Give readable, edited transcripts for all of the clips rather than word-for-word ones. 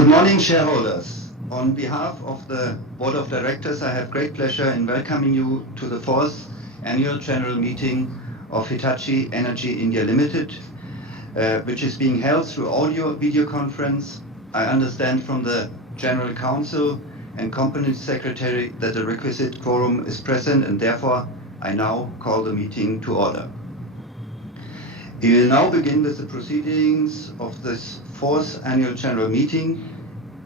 Good morning, shareholders. On behalf of the Board of Directors, I have great pleasure in welcoming you to the 4th Annual General Meeting of Hitachi Energy India Limited, which is being held through audio video conference. I understand from the General Counsel and Company Secretary that the requisite quorum is present, and therefore I now call the meeting to order. We will now begin with the proceedings of this 4th Annual General Meeting.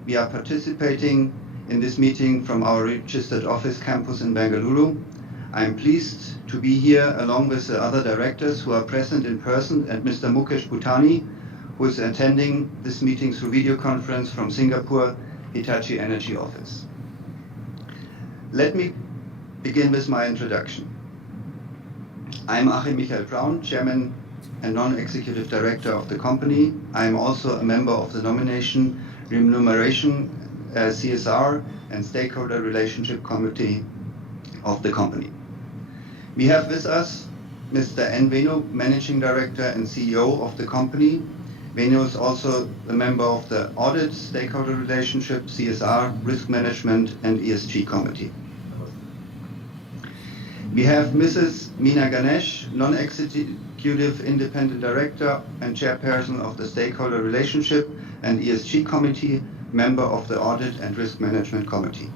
We are participating in this meeting from our registered office campus in Bengaluru. I am pleased to be here along with the other directors who are present in person and Mr. Mukesh Bhutani, who is attending this meeting through video conference from Singapore Hitachi Energy office. Let me begin with my introduction. I am Achim Michael Braun, Chairman and Non-Executive Director of the company. I am also a member of the Nomination, Remuneration, CSR and Stakeholder Relationship Committee of the company. We have with us Mr. N. Venu, Managing Director and CEO of the company. Venu is also a member of the Audit, Stakeholder Relationship, CSR, Risk Management and ESG Committee. We have Mrs. Meena Ganesh, Non-Executive Independent Director and Chairperson of the Stakeholder Relationship and ESG Committee, member of the Audit and Risk Management Committee.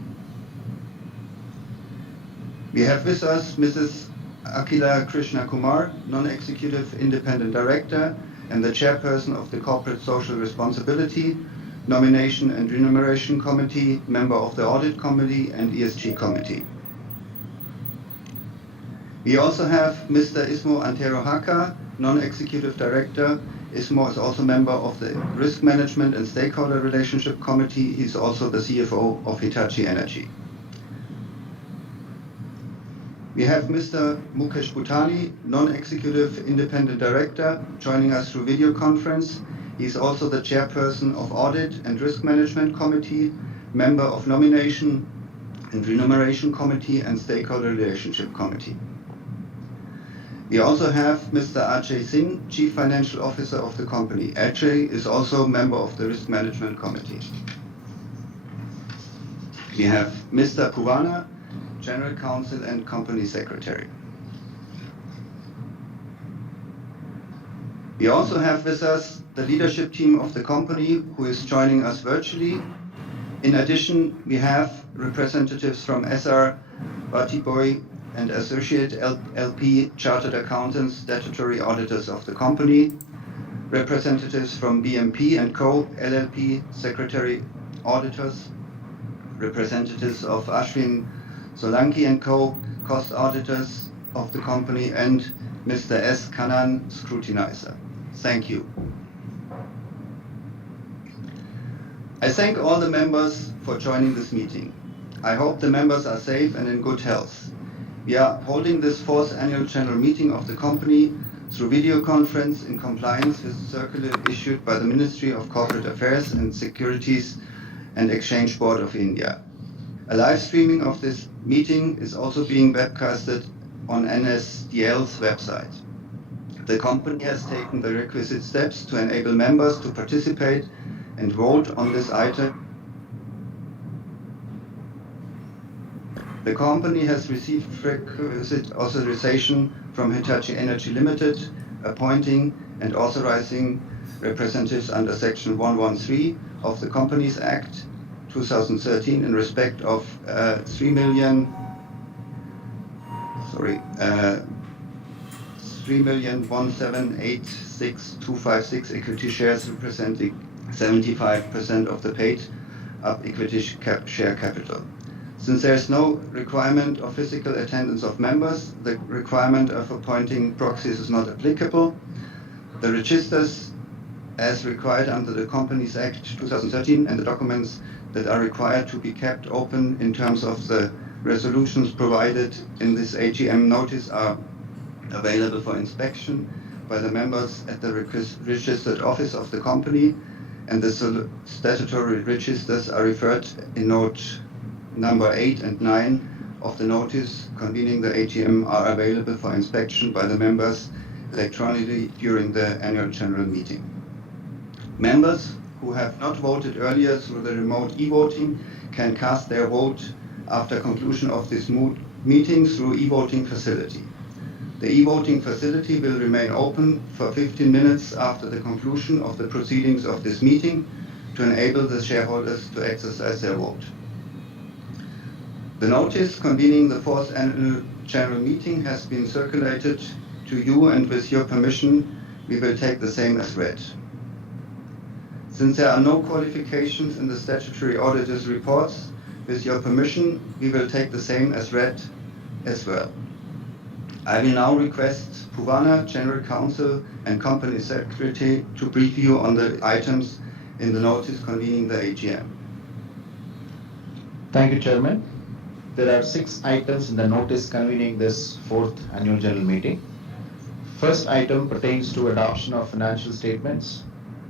We have with us Mrs. Akila Krishna Kumar, Non-Executive Independent Director and the Chairperson of the Corporate Social Responsibility, Nomination and Remuneration Committee, member of the Audit Committee and ESG Committee. We also have Mr. Ismo Antero Haka, Non-Executive Director. Ismo is also member of the Risk Management and Stakeholder Relationship Committee. He's also the CFO of Hitachi Energy. We have Mr. Mukesh Bhutani, Non-Executive Independent Director, joining us through video conference. He's also the Chairperson of Audit and Risk Management Committee, member of Nomination and Remuneration Committee and Stakeholder Relationship Committee. We also have Mr. Ajay Singh, Chief Financial Officer of the company. Ajay is also a member of the Risk Management Committee. We have Mr. Puvana, General Counsel and Company Secretary. We also have with us the leadership team of the company who is joining us virtually. In addition, we have representatives from SR Batiboy and Associate LP Chartered Accountants, Statutory Auditors of the company, representatives from BMP & Co. LLP, Secretary Auditors, representatives of Ashwin Solanki & Co., Cost Auditors of the company, and Mr. S. Kannan, Scrutinizer. Thank you. I thank all the members for joining this meeting. I hope the members are safe and in good health. We are holding this 4th Annual General Meeting of the company through video conference in compliance with the circular issued by the Ministry of Corporate Affairs and Securities and Exchange Board of India. A live streaming of this meeting is also being webcasted on NSDL's website. The company has taken the requisite steps to enable members to participate and vote on this item. The company has received requisite authorization from Hitachi Energy Limited, appointing and authorizing representatives under Section 113 of the Companies Act 2013 in respect of 3,178,626 equity shares representing 75% of the paid-up equity share capital. Since there is no requirement of physical attendance of members, the requirement of appointing proxies is not applicable. The registers, as required under the Companies Act 2013, and the documents that are required to be kept open in terms of the resolutions provided in this AGM notice, are available for inspection by the members at the registered office of the company, and the statutory registers are referred in note number 8 and 9 of the notice convening the AGM are available for inspection by the members electronically during the annual general meeting. Members who have not voted earlier through the remote e-voting can cast their vote after conclusion of this meeting through e-voting facility. The e-voting facility will remain open for 15 minutes after the conclusion of the proceedings of this meeting to enable the shareholders to exercise their vote. The notice convening the fourth annual general meeting has been circulated to you, and with your permission, we will take the same as read. Since there are no qualifications in the statutory auditor's reports, with your permission, we will take the same as read as well. I will now request Puvana, General Counsel and Company Secretary, to brief you on the items in the notice convening the AGM. Thank you, Chairman. There are 6 items in the notice convening this 4th annual general meeting. First item pertains to adoption of financial statements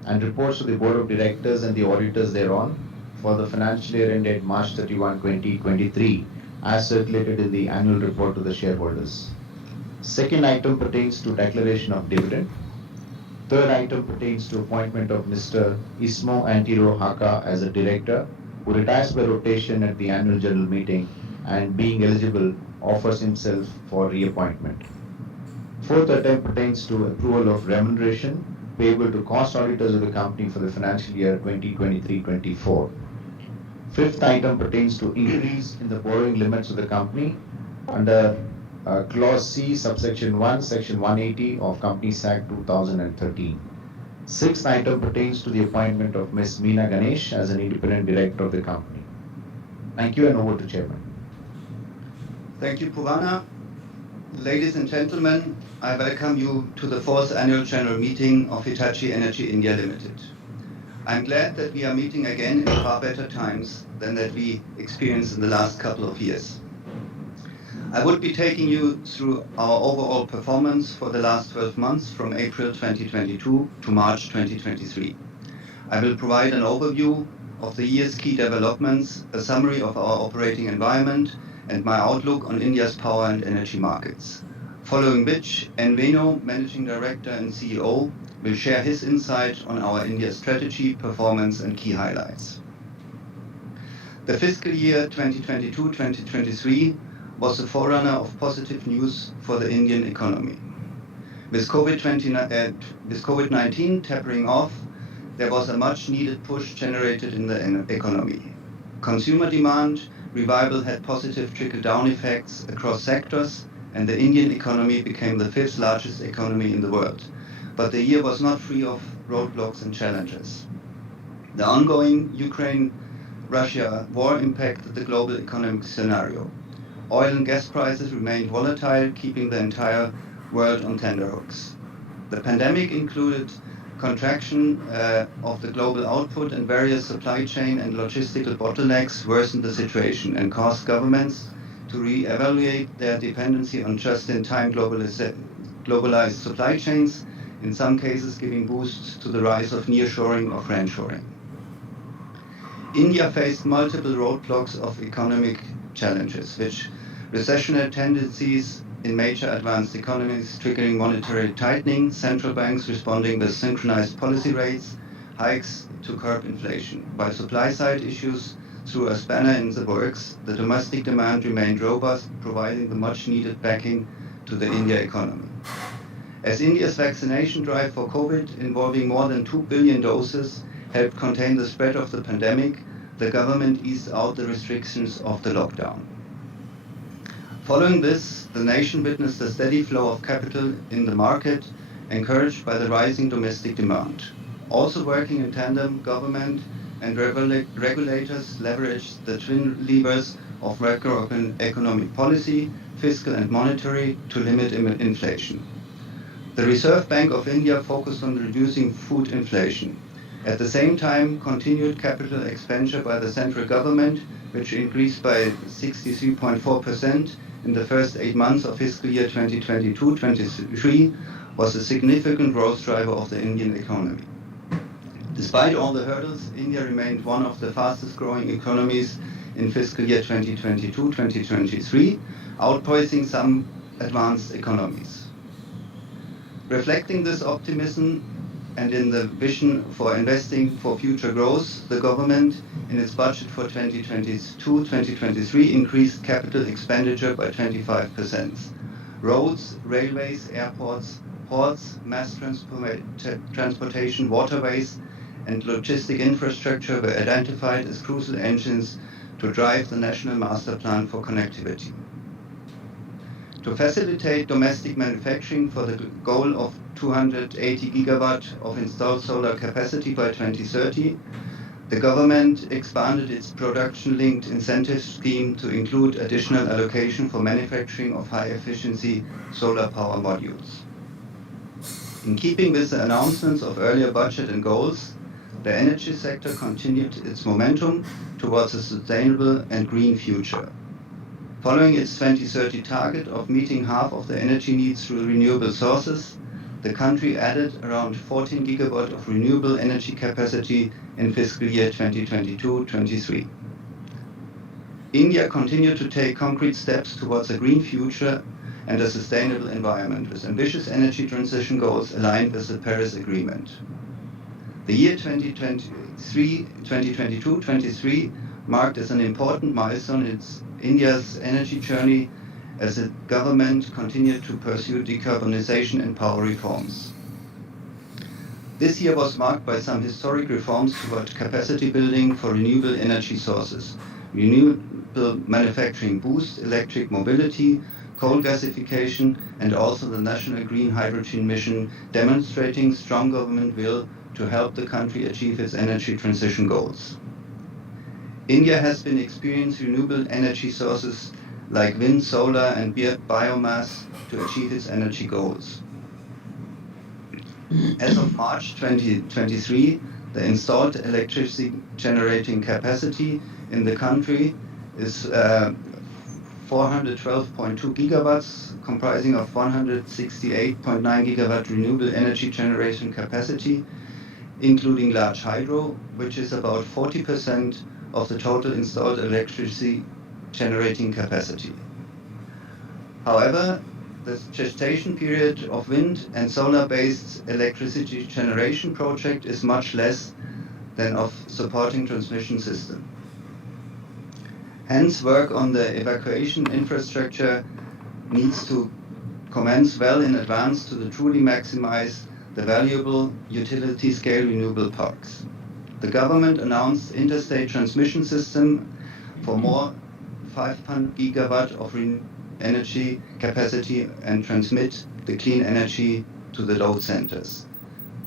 and reports to the Board of Directors and the auditors thereon for the financial year ended March 31, 2023, as circulated in the annual report to the shareholders. Second item pertains to declaration of dividend. Third item pertains to appointment of Mr. Ismo Antiro Haka as a director, who retires by rotation at the annual general meeting and, being eligible, offers himself for reappointment. Fourth item pertains to approval of remuneration payable to cost auditors of the company for the financial year 2023-24. Fifth item pertains to increase in the borrowing limits of the company under Clause C, subsection 1, section 180 of Companies Act 2013. Sixth item pertains to the appointment of Ms. Meena Ganesh as an independent director of the company. Thank you, and over to Chairman. Thank you, Puvana. Ladies and gentlemen, I welcome you to the 4th annual general meeting of Hitachi Energy India Limited. I'm glad that we are meeting again in far better times than that we experienced in the last couple of years. I would be taking you through our overall performance for the last 12 months from April 2022 to March 2023. I will provide an overview of the year's key developments, a summary of our operating environment, and my outlook on India's power and energy markets. Following which, N. Venu, Managing Director and CEO, will share his insight on our India strategy, performance, and key highlights. The fiscal year 2022-2023 was a forerunner of positive news for the Indian economy. With COVID-19 tapering off, there was a much-needed push generated in the economy. Consumer demand revival had positive trickle-down effects across sectors, and the Indian economy became the 5th largest economy in the world. But the year was not free of roadblocks and challenges. The ongoing Ukraine-Russia war impacted the global economic scenario. Oil and gas prices remained volatile, keeping the entire world on tenterhooks. The pandemic included contraction of the global output, and various supply chain and logistical bottlenecks worsened the situation and caused governments to re-evaluate their dependency on just-in-time globalized supply chains, in some cases giving boosts to the rise of nearshoring or friendshoring. India faced multiple roadblocks of economic challenges, which recessionary tendencies in major advanced economies triggering monetary tightening, central banks responding with synchronized policy rates, hikes to curb inflation. While supply-side issues threw a spanner in the works, the domestic demand remained robust, providing the much-needed backing to the India economy. As India's vaccination drive for COVID, involving more than 2 billion doses, helped contain the spread of the pandemic, the government eased out the restrictions of the lockdown. Following this, the nation witnessed a steady flow of capital in the market, encouraged by the rising domestic demand. Also working in tandem, government and regulators leveraged the twin levers of macroeconomic policy, fiscal and monetary, to limit inflation. The Reserve Bank of India focused on reducing food inflation. At the same time, continued capital expenditure by the central government, which increased by 63.4% in the first 8 months of fiscal year 2022-23, was a significant growth driver of the Indian economy. Despite all the hurdles, India remained one of the fastest growing economies in fiscal year 2022-2023, outpacing some advanced economies. Reflecting this optimism and in the vision for investing for future growth, the government, in its budget for 2022-2023, increased capital expenditure by 25%. Roads, railways, airports, ports, mass transportation, waterways, and logistic infrastructure were identified as crucial engines to drive the National Master Plan for Connectivity. To facilitate domestic manufacturing for the goal of 280 gigawatt of installed solar capacity by 2030, the government expanded its production-linked incentive scheme to include additional allocation for manufacturing of high-efficiency solar power modules. In keeping with the announcements of earlier budget and goals, the energy sector continued its momentum towards a sustainable and green future. Following its 2030 target of meeting half of the energy needs through renewable sources, the country added around 14 gigawatt of renewable energy capacity in fiscal year 2022-23. India continued to take concrete steps towards a green future and a sustainable environment with ambitious energy transition goals aligned with the Paris Agreement. The year 2022-23 marked as an important milestone in India's energy journey as the government continued to pursue decarbonization and power reforms. This year was marked by some historic reforms toward capacity building for renewable energy sources, renewable manufacturing boost, electric mobility, coal gasification, and also the National Green Hydrogen Mission, demonstrating strong government will to help the country achieve its energy transition goals. India has been experiencing renewable energy sources like wind, solar, and biomass to achieve its energy goals. As of March 2023, the installed electricity generating capacity in the country is 412.2 gigawatts, comprising of 168.9 gigawatt renewable energy generation capacity, including large hydro, which is about 40% of the total installed electricity generating capacity. However, the gestation period of wind and solar-based electricity generation project is much less than of supporting transmission system. Hence, work on the evacuation infrastructure needs to commence well in advance to truly maximize the valuable utility-scale renewable parks. The government announced interstate transmission system for more 500 gigawatt of energy capacity and transmit the clean energy to the load centers.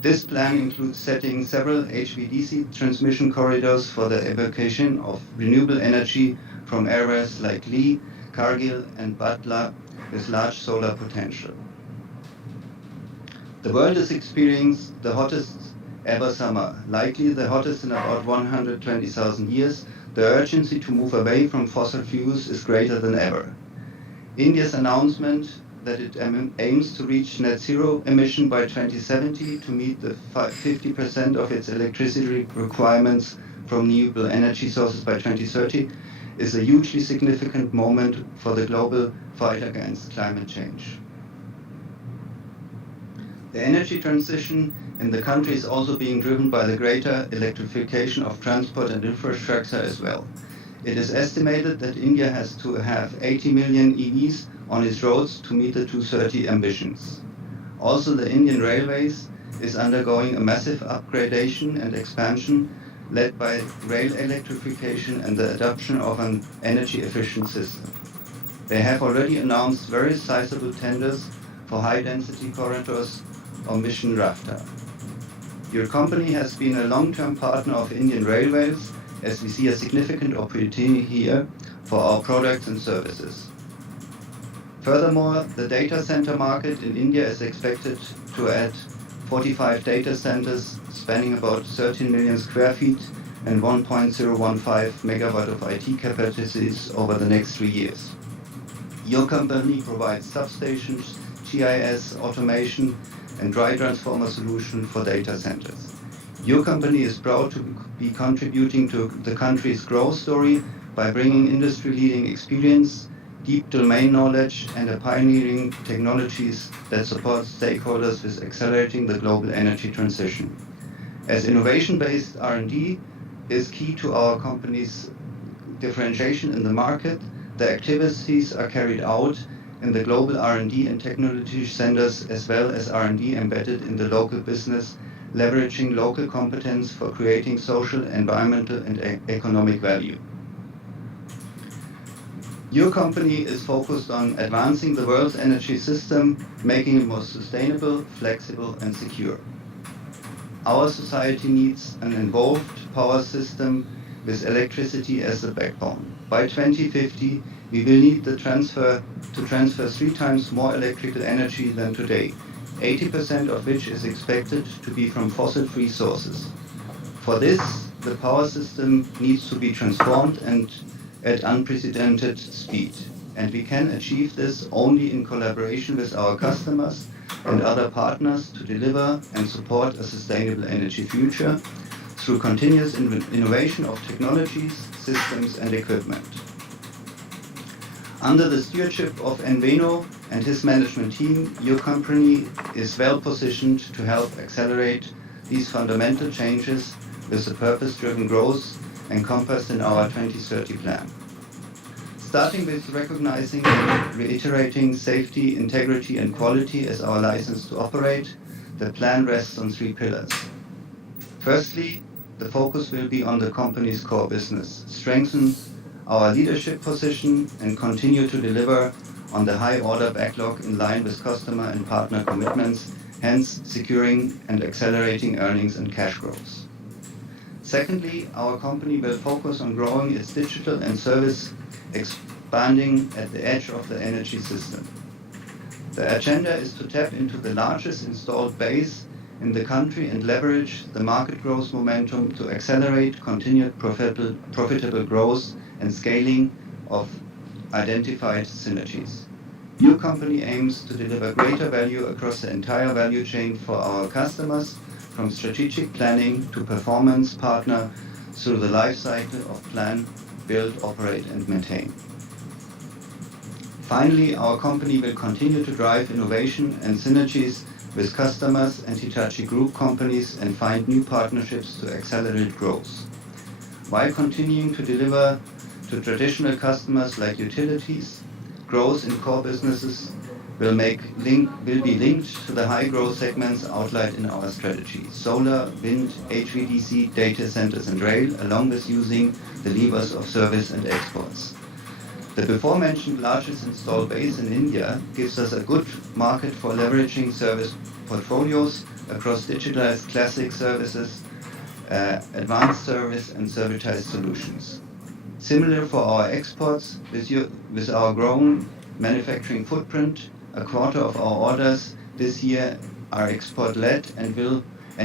This plan includes setting several HVDC transmission corridors for the evacuation of renewable energy from areas like Leh, Kargil, and Batla with large solar potential. The world is experiencing the hottest ever summer, likely the hottest in about 120,000 years. The urgency to move away from fossil fuels is greater than ever. India's announcement that it aims to reach net zero emission by 2070 to meet the 50% of its electricity requirements from renewable energy sources by 2030 is a hugely significant moment for the global fight against climate change. The energy transition in the country is also being driven by the greater electrification of transport and infrastructure as well. It is estimated that India has to have 80 million EVs on its roads to meet the 2030 ambitions. Also, the Indian Railways is undergoing a massive upgradation and expansion led by rail electrification and the adoption of an energy-efficient system. They have already announced very sizable tenders for high-density corridors or Mission Rafta. Your company has been a long-term partner of Indian Railways, as we see a significant opportunity here for our products and services. Furthermore, the data center market in India is expected to add 45 data centers spanning about 13 million square feet and 1.015 megawatt of IT capacities over the next 3 years. Your company provides substations, GIS, automation, and dry transformer solution for data centers. Your company is proud to be contributing to the country's growth story by bringing industry-leading experience, deep domain knowledge, and a pioneering technologies that support stakeholders with accelerating the global energy transition. As innovation-based R&D is key to our company's differentiation in the market, the activities are carried out in the global R&D and technology centers, as well as R&D embedded in the local business, leveraging local competence for creating social, environmental, and economic value. Your company is focused on advancing the world's energy system, making it more sustainable, flexible, and secure. Our society needs an involved power system with electricity as the backbone. By 2050, we will need to transfer 3 times more electrical energy than today, 80% of which is expected to be from fossil-free sources. For this, the power system needs to be transformed and at unprecedented speed. And we can achieve this only in collaboration with our customers and other partners to deliver and support a sustainable energy future through continuous innovation of technologies, systems, and equipment. Under the stewardship of Enveno and his management team, your company is well positioned to help accelerate these fundamental changes with the purpose-driven growth encompassed in our 2030 plan. Starting with recognizing and reiterating safety, integrity, and quality as our license to operate, the plan rests on 3 pillars. Firstly, the focus will be on the company's core business, strengthen our leadership position, and continue to deliver on the high order backlog in line with customer and partner commitments, hence securing and accelerating earnings and cash growth. Secondly, our company will focus on growing its digital and service, expanding at the edge of the energy system. The agenda is to tap into the largest installed base in the country and leverage the market growth momentum to accelerate continued profitable growth and scaling of identified synergies. Your company aims to deliver greater value across the entire value chain for our customers, from strategic planning to performance partner through the life cycle of plan, build, operate, and maintain. Finally, our company will continue to drive innovation and synergies with customers and Hitachi Group companies and find new partnerships to accelerate growth. While continuing to deliver to traditional customers like utilities, growth in core businesses will be linked to the high growth segments outlined in our strategy: solar, wind, HVDC, data centers, and rail, along with using the levers of service and exports. The before mentioned largest installed base in India gives us a good market for leveraging service portfolios across digitalized classic services, advanced service, and servitized solutions. Similar for our exports, with our growing manufacturing footprint, a quarter of our orders this year are export-led, and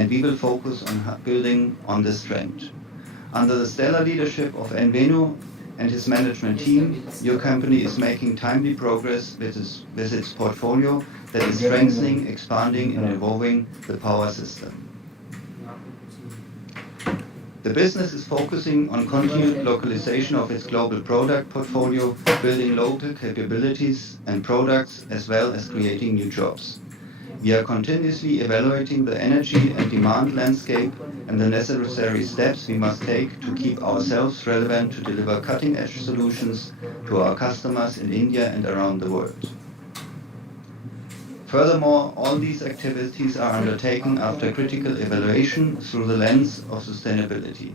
we will focus on building on this trend. Under the stellar leadership of Enveno and his management team, your company is making timely progress with its portfolio that is strengthening, expanding, and evolving the power system. The business is focusing on continued localization of its global product portfolio, building local capabilities and products, as well as creating new jobs. We are continuously evaluating the energy and demand landscape and the necessary steps we must take to keep ourselves relevant to deliver cutting-edge solutions to our customers in India and around the world. Furthermore, all these activities are undertaken after critical evaluation through the lens of sustainability.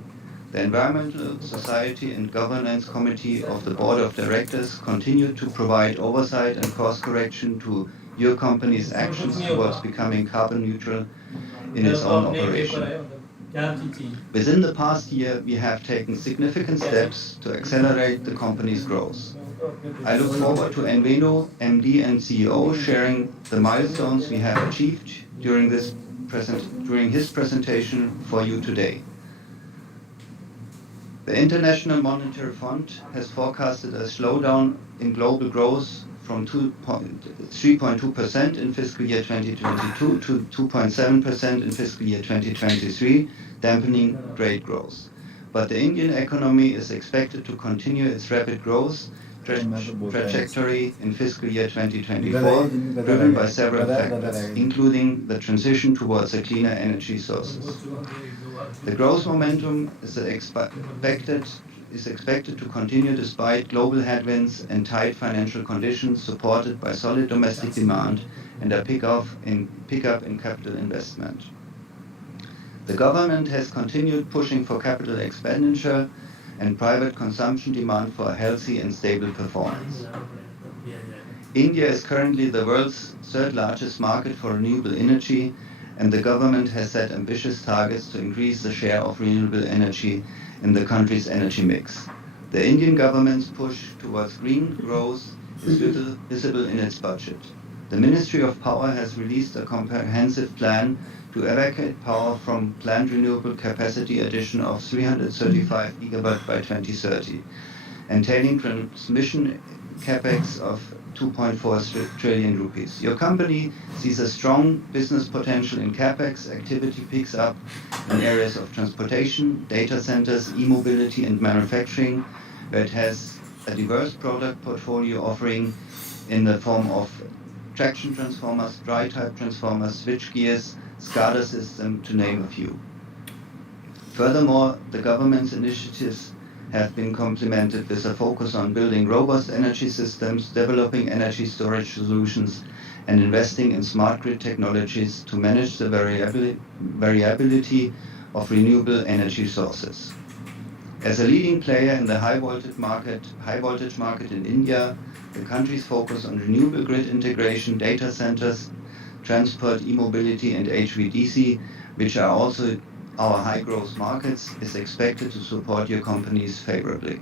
The Environmental, Society and Governance Committee of the Board of Directors continue to provide oversight and course correction to your company's actions towards becoming carbon neutral in its own operation. Within the past year, we have taken significant steps to accelerate the company's growth. I look forward to Enveno, MD and CEO, sharing the milestones we have achieved during his presentation for you today. The International Monetary Fund has forecasted a slowdown in global growth from 3.2% in fiscal year 2022 to 2.7% in fiscal year 2023, dampening trade growth. But the Indian economy is expected to continue its rapid growth trajectory in fiscal year 2024, driven by several factors, including the transition towards a cleaner energy sources. The growth momentum is expected to continue despite global headwinds and tight financial conditions, supported by solid domestic demand and a pickup in capital investment. The government has continued pushing for capital expenditure and private consumption demand for a healthy and stable performance. India is currently the world's third largest market for renewable energy, and the government has set ambitious targets to increase the share of renewable energy in the country's energy mix. The Indian government's push towards green growth is visible in its budget. The Ministry of Power has released a comprehensive plan to evacuate power from planned renewable capacity addition of 335 gigawatt by 2030, entailing transmission capex of 2.4 trillion rupees. Your company sees a strong business potential in capex. Activity picks up in areas of transportation, data centers, e-mobility and manufacturing, where it has a diverse product portfolio offering in the form of traction transformers, dry-type transformers, switch gears, SCADA system, to name a few. Furthermore, the government's initiatives have been complemented with a focus on building robust energy systems, developing energy storage solutions, and investing in smart grid technologies to manage the variability of renewable energy sources. As a leading player in the high voltage market in India, the country's focus on renewable grid integration, data centers, transport, e-mobility and HVDC, which are also our high-growth markets, is expected to support your companies favorably.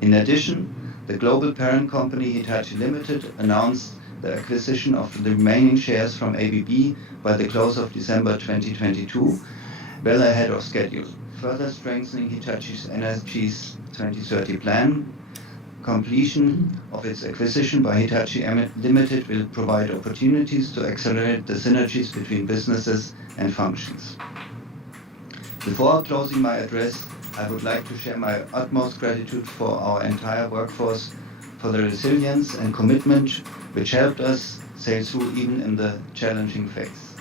In addition, the global parent company Hitachi Limited announced the acquisition of the remaining shares from ABB by the close of December 2022, well ahead of schedule, further strengthening Hitachi's Energy's 2030 plan. Completion of its acquisition by Hitachi Limited will provide opportunities to accelerate the synergies between businesses and functions. Before closing my address, I would like to share my utmost gratitude for our entire workforce for the resilience and commitment which helped us sail through even in the challenging phase.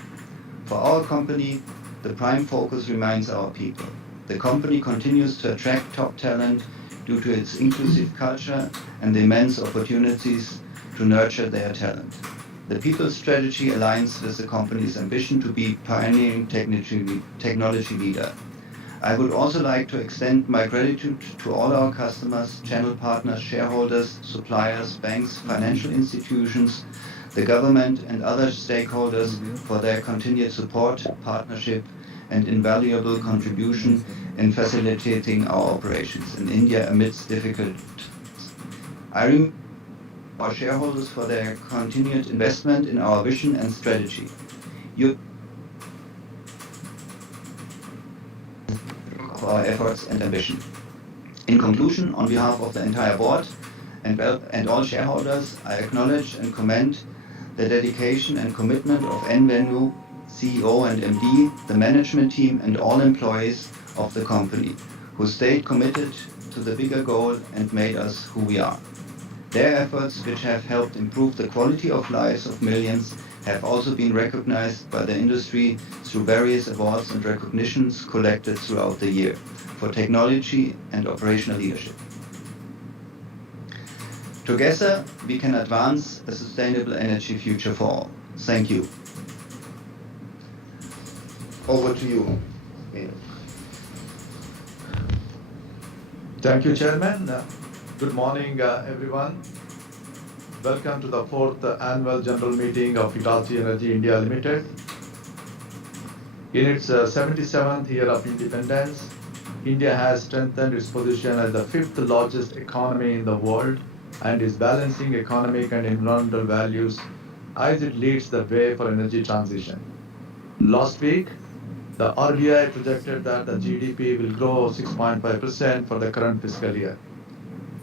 For our company, the prime focus remains our people. The company continues to attract top talent due to its inclusive culture and the immense opportunities to nurture their talent. The people strategy aligns with the company's ambition to be pioneering technology leader. I would also like to extend my gratitude to all our customers, channel partners, shareholders, suppliers, banks, financial institutions, the government and other stakeholders for their continued support, partnership and invaluable contribution in facilitating our operations in India amidst difficult times. I remember our shareholders for their continued investment in our vision and strategy. Of our efforts and ambition. In conclusion, on behalf of the entire board and all shareholders, I acknowledge and commend the dedication and commitment of N. Venu, CEO and MD, the management team and all employees of the company, who stayed committed to the bigger goal and made us who we are. Their efforts, which have helped improve the quality of lives of millions, have also been recognized by the industry through various awards and recognitions collected throughout the year for technology and operational leadership. Together, we can advance a sustainable energy future for all. Thank you. Over to you, Meenal. Thank you, Chairman. Good morning, everyone. Welcome to the 4th Annual General Meeting of Hitachi Energy India Limited. In its 77th year of independence, India has strengthened its position as the 5th largest economy in the world and is balancing economic and environmental values as it leads the way for energy transition. Last week, the RBI projected that the GDP will grow 6.5% for the current fiscal year.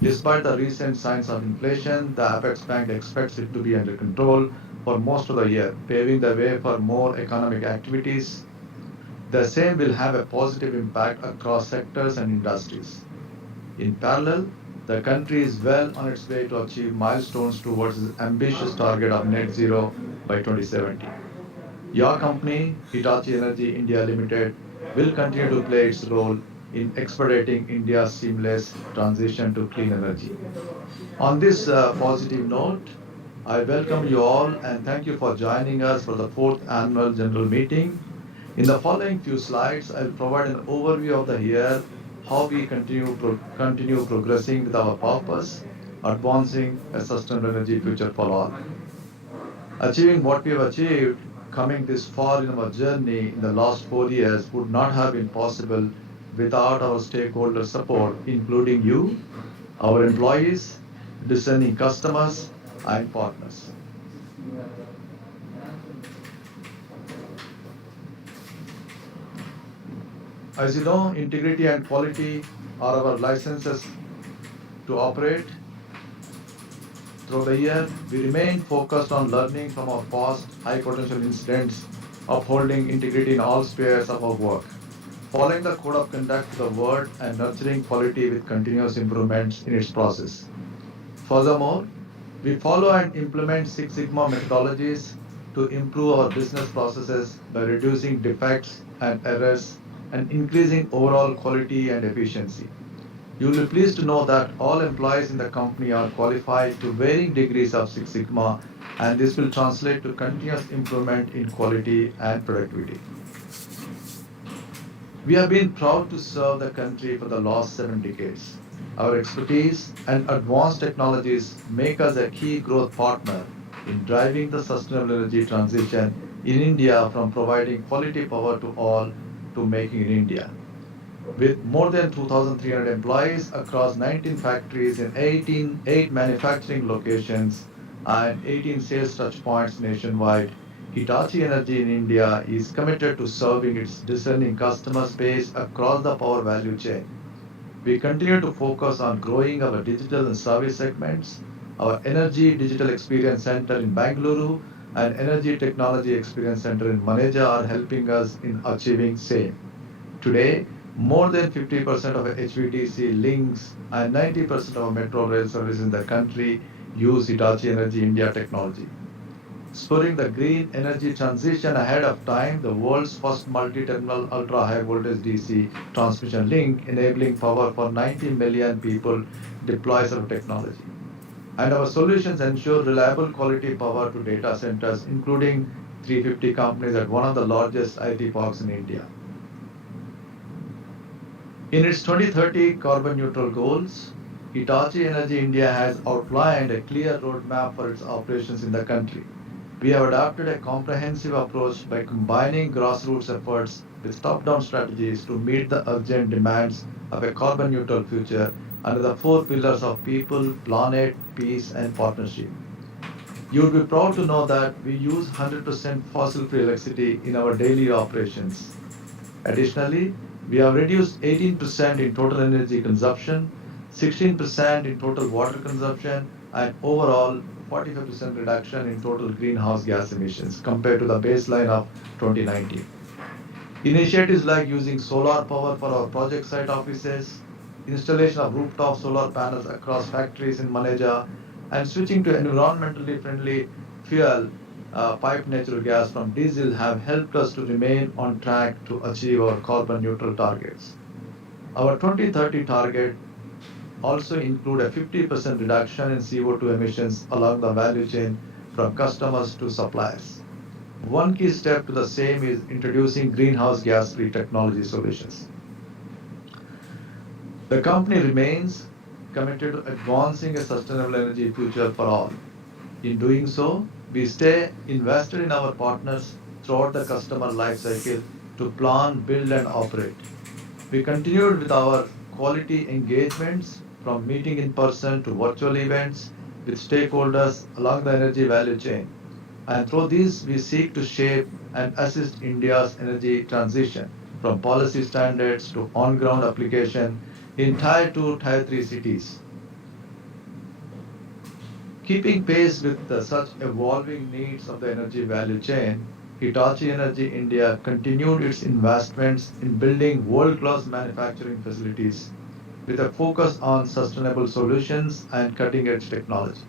Despite the recent signs of inflation, the Apex Bank expects it to be under control for most of the year, paving the way for more economic activities. The same will have a positive impact across sectors and industries. In parallel, the country is well on its way to achieve milestones towards its ambitious target of net zero by 2070. Your company, Hitachi Energy India Limited, will continue to play its role in expediting India's seamless transition to clean energy. On this positive note, I welcome you all and thank you for joining us for the 4th Annual General Meeting. In the following few slides, I will provide an overview of the year, how we continue progressing with our purpose, advancing a sustainable energy future for all. Achieving what we have achieved, coming this far in our journey in the last 4 years would not have been possible without our stakeholder support, including you, our employees, discerning customers, and partners. As you know, integrity and quality are our licenses to operate. Through the year, we remain focused on learning from our past high potential incidents, upholding integrity in all spheres of our work, following the code of conduct to the word and nurturing quality with continuous improvements in its process. Furthermore, we follow and implement Six Sigma methodologies to improve our business processes by reducing defects and errors and increasing overall quality and efficiency. You will be pleased to know that all employees in the company are qualified to varying degrees of Six Sigma, and this will translate to continuous improvement in quality and productivity. We have been proud to serve the country for the last 7 decades. Our expertise and advanced technologies make us a key growth partner in driving the sustainable energy transition in India, from providing quality power to all to making in India. With more than 2,300 employees across 19 factories in 8 manufacturing locations and 18 sales touchpoints nationwide, Hitachi Energy in India is committed to serving its discerning customer base across the power value chain. We continue to focus on growing our digital and service segments. Our Energy Digital Experience Center in Bangalore and Energy Technology Experience Center in Maneja are helping us in achieving same. Today, more than 50% of HVDC links and 90% of metro rail services in the country use Hitachi Energy India technology. Spurring the green energy transition ahead of time, the world's first multi-terminal ultra-high voltage DC transmission link enabling power for 90 million people deploys our technology. And our solutions ensure reliable quality power to data centers, including 350 companies at one of the largest IT parks in India. In its 2030 carbon neutral goals, Hitachi Energy India has outlined a clear roadmap for its operations in the country. We have adopted a comprehensive approach by combining grassroots efforts with top-down strategies to meet the urgent demands of a carbon neutral future under the 4 pillars of people, planet, peace, and partnership. You would be proud to know that we use 100% fossil-free electricity in our daily operations. Additionally, we have reduced 18% in total energy consumption, 16% in total water consumption, and overall 45% reduction in total greenhouse gas emissions compared to the baseline of 2019. Initiatives like using solar power for our project site offices, installation of rooftop solar panels across factories in Maneja, and switching to environmentally friendly fuel, piped natural gas from diesel, have helped us to remain on track to achieve our carbon neutral targets. Our 2030 target also include a 50% reduction in CO2 emissions along the value chain from customers to suppliers. One key step to the same is introducing greenhouse gas-free technology solutions. The company remains committed to advancing a sustainable energy future for all. In doing so, we stay invested in our partners throughout the customer life cycle to plan, build, and operate. We continued with our quality engagements, from meeting in person to virtual events with stakeholders along the energy value chain. And through these, we seek to shape and assist India's energy transition, from policy standards to on-ground application in Tier 2, Tier 3 cities. Keeping pace with such evolving needs of the energy value chain, Hitachi Energy India continued its investments in building world-class manufacturing facilities, with a focus on sustainable solutions and cutting-edge technology.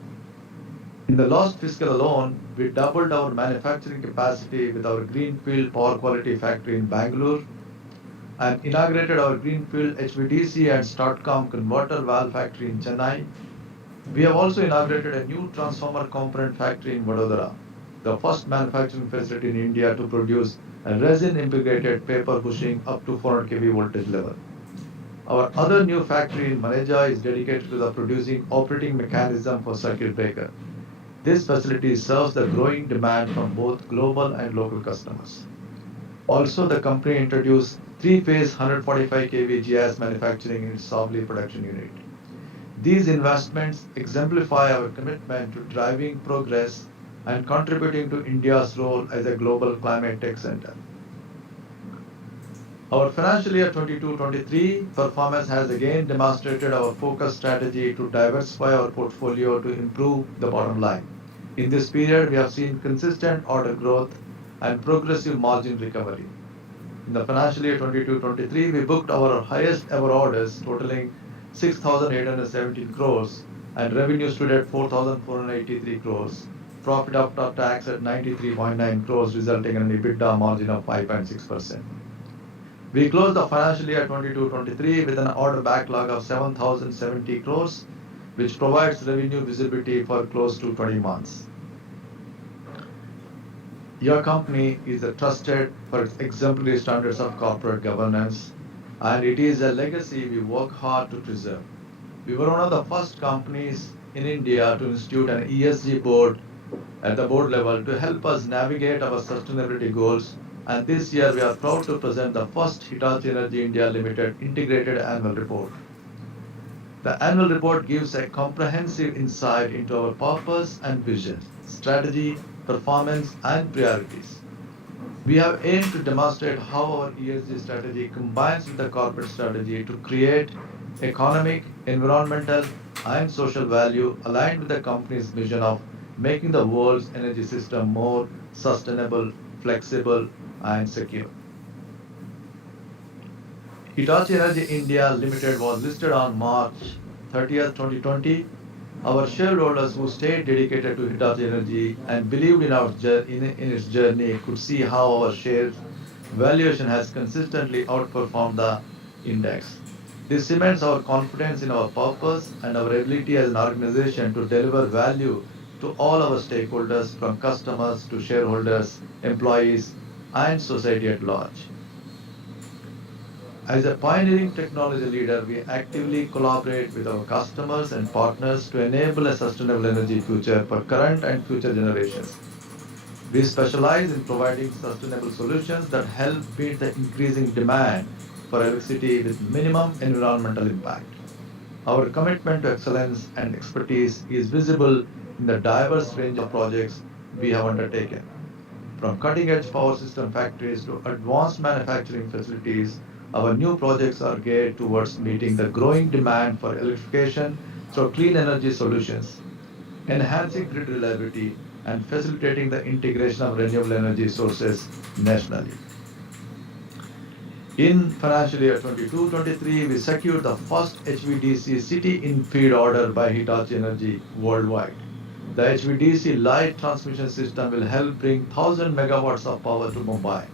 In the last fiscal alone, we doubled our manufacturing capacity with our greenfield power quality factory in Bangalore and inaugurated our greenfield HVDC and STATCOM converter valve factory in Chennai. We have also inaugurated a new transformer component factory in Vadodara, the first manufacturing facility in India to produce a resin-integrated paper bushing up to 400 kV voltage level. Our other new factory in Maneja is dedicated to the producing operating mechanism for circuit breaker. This facility serves the growing demand from both global and local customers. Also, the company introduced three-phase 145 kV GIS manufacturing in its Savli production unit. These investments exemplify our commitment to driving progress and contributing to India's role as a global climate tech center. Our financial year 22-23 performance has again demonstrated our focused strategy to diversify our portfolio to improve the bottom line. In this period, we have seen consistent order growth and progressive margin recovery. In the financial year 22-23, we booked our highest ever orders totaling 6,817 crores and revenue stood at 4,483 crores. Profit after tax at 93.9 crores, resulting in an EBITDA margin of 5.6%. We closed the financial year 22-23 with an order backlog of 7,070 crores, which provides revenue visibility for close to 20 months. Your company is trusted for its exemplary standards of corporate governance, and it is a legacy we work hard to preserve. We were one of the first companies in India to institute an ESG board at the board level to help us navigate our sustainability goals, and this year we are proud to present the first Hitachi Energy India Limited integrated annual report. The annual report gives a comprehensive insight into our purpose and vision, strategy, performance, and priorities. We have aimed to demonstrate how our ESG strategy combines with the corporate strategy to create economic, environmental, and social value aligned with the company's mission of making the world's energy system more sustainable, flexible, and secure. Hitachi Energy India Limited was listed on March 30th, 2020. Our shareholders who stayed dedicated to Hitachi Energy and believed in its journey could see how our shares valuation has consistently outperformed the index. This cements our confidence in our purpose and our ability as an organization to deliver value to all our stakeholders, from customers to shareholders, employees, and society at large. As a pioneering technology leader, we actively collaborate with our customers and partners to enable a sustainable energy future for current and future generations. We specialize in providing sustainable solutions that help meet the increasing demand for electricity with minimum environmental impact. Our commitment to excellence and expertise is visible in the diverse range of projects we have undertaken. From cutting-edge power system factories to advanced manufacturing facilities, our new projects are geared towards meeting the growing demand for electrification through clean energy solutions, enhancing grid reliability, and facilitating the integration of renewable energy sources nationally. In financial year 22-23, we secured the first HVDC city in-feed order by Hitachi Energy worldwide. The HVDC light transmission system will help bring 1,000 megawatts of power to Mumbai.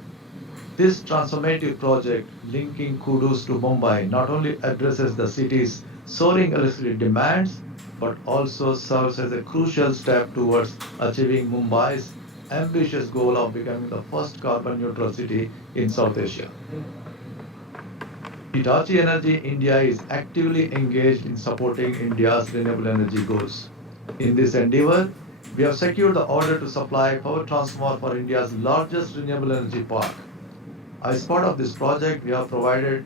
This transformative project linking Kudus to Mumbai not only addresses the city's soaring electricity demands, but also serves as a crucial step towards achieving Mumbai's ambitious goal of becoming the first carbon neutral city in South Asia. Hitachi Energy India is actively engaged in supporting India's renewable energy goals. In this endeavor, we have secured the order to supply power transformer for India's largest renewable energy park. As part of this project, we have provided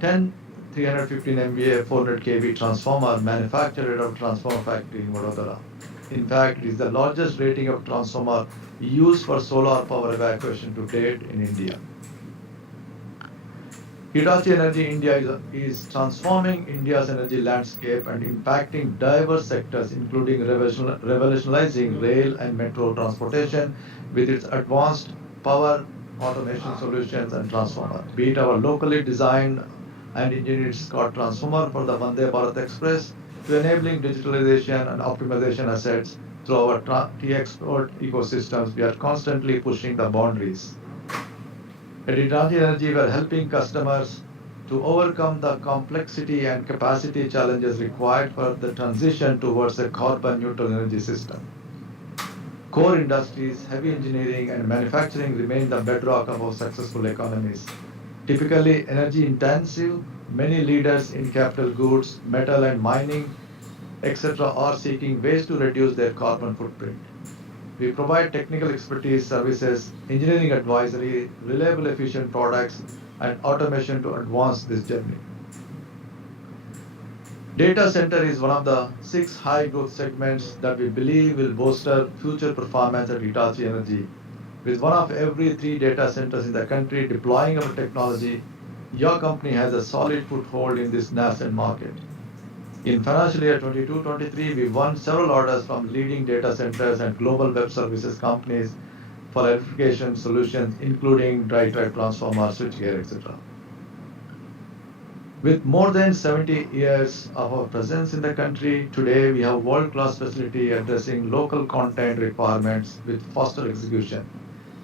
10 315 MVA 400 kV transformer manufactured at our transformer factory in Vadodara. In fact, it is the largest rating of transformer used for solar power evacuation to date in India. Hitachi Energy India is transforming India's energy landscape and impacting diverse sectors, including revolutionizing rail and metro transportation with its advanced power automation solutions and transformer. Be it our locally designed and engineered Scott transformer for the Vande Bharat Express to enabling digitalization and optimization assets through our T-Export ecosystems. We are constantly pushing the boundaries. At Hitachi Energy, we are helping customers to overcome the complexity and capacity challenges required for the transition towards a carbon neutral energy system. Core industries, heavy engineering and manufacturing remain the bedrock of our successful economies. Typically energy intensive, many leaders in capital goods, metal and mining, etc. are seeking ways to reduce their carbon footprint. We provide technical expertise, services, engineering advisory, reliable efficient products and automation to advance this journey. Data center is one of the 6 high growth segments that we believe will bolster future performance at Hitachi Energy. With one of every 3 data centers in the country deploying our technology, your company has a solid foothold in this nascent market. In financial year 22-23, we won several orders from leading data centers and global web services companies for electrification solutions, including dry-type transformer, switchgear, etc. With more than 70 years of our presence in the country, today we have world-class facility addressing local content requirements with faster execution.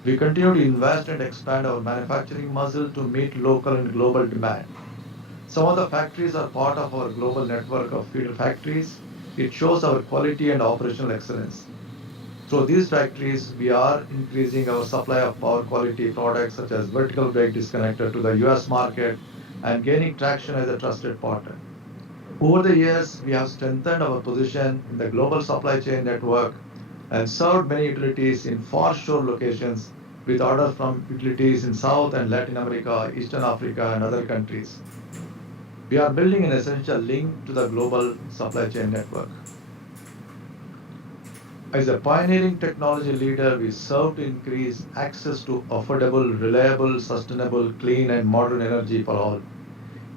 We continue to invest and expand our manufacturing muscle to meet local and global demand. Some of the factories are part of our global network of feeder factories. It shows our quality and operational excellence. Through these factories, we are increasing our supply of power quality products such as vertical brake disconnector to the US market and gaining traction as a trusted partner. Over the years, we have strengthened our position in the global supply chain network and served many utilities in far shore locations with orders from utilities in South and Latin America, Eastern Africa, and other countries. We are building an essential link to the global supply chain network. As a pioneering technology leader, we serve to increase access to affordable, reliable, sustainable, clean, and modern energy for all.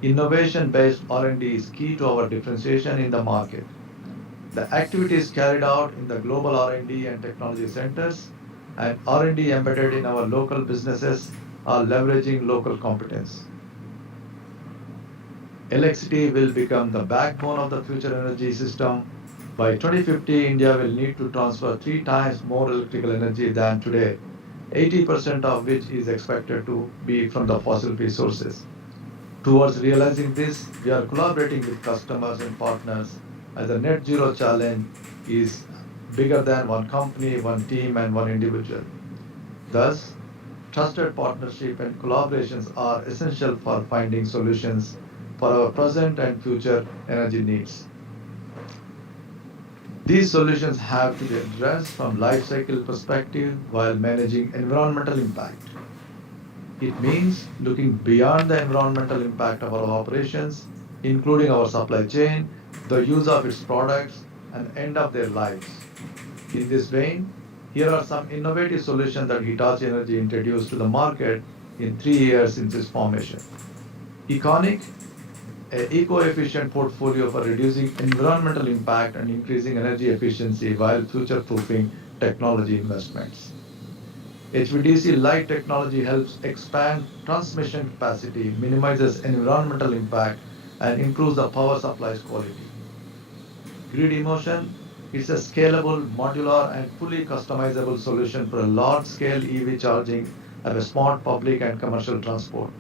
Innovation-based R&D is key to our differentiation in the market. The activities carried out in the global R&D and technology centers and R&D embedded in our local businesses are leveraging local competence. Electricity will become the backbone of the future energy system. By 2050, India will need to transfer 3 times more electrical energy than today, 80% of which is expected to be from the fossil-free sources. Towards realizing this, we are collaborating with customers and partners as the net zero challenge is bigger than one company, one team, and one individual. Thus, trusted partnership and collaborations are essential for finding solutions for our present and future energy needs. These solutions have to be addressed from life cycle perspective while managing environmental impact. It means looking beyond the environmental impact of our operations, including our supply chain, the use of its products, and end of their lives. In this vein, here are some innovative solutions that Hitachi Energy introduced to the market in 3 years since its formation. Econic, an eco-efficient portfolio for reducing environmental impact and increasing energy efficiency while future-proofing technology investments. HVDC light technology helps expand transmission capacity, minimizes environmental impact, and improves the power supply's quality. Grid Emotion is a scalable, modular, and fully customizable solution for a large-scale EV charging of a smart public and commercial transport.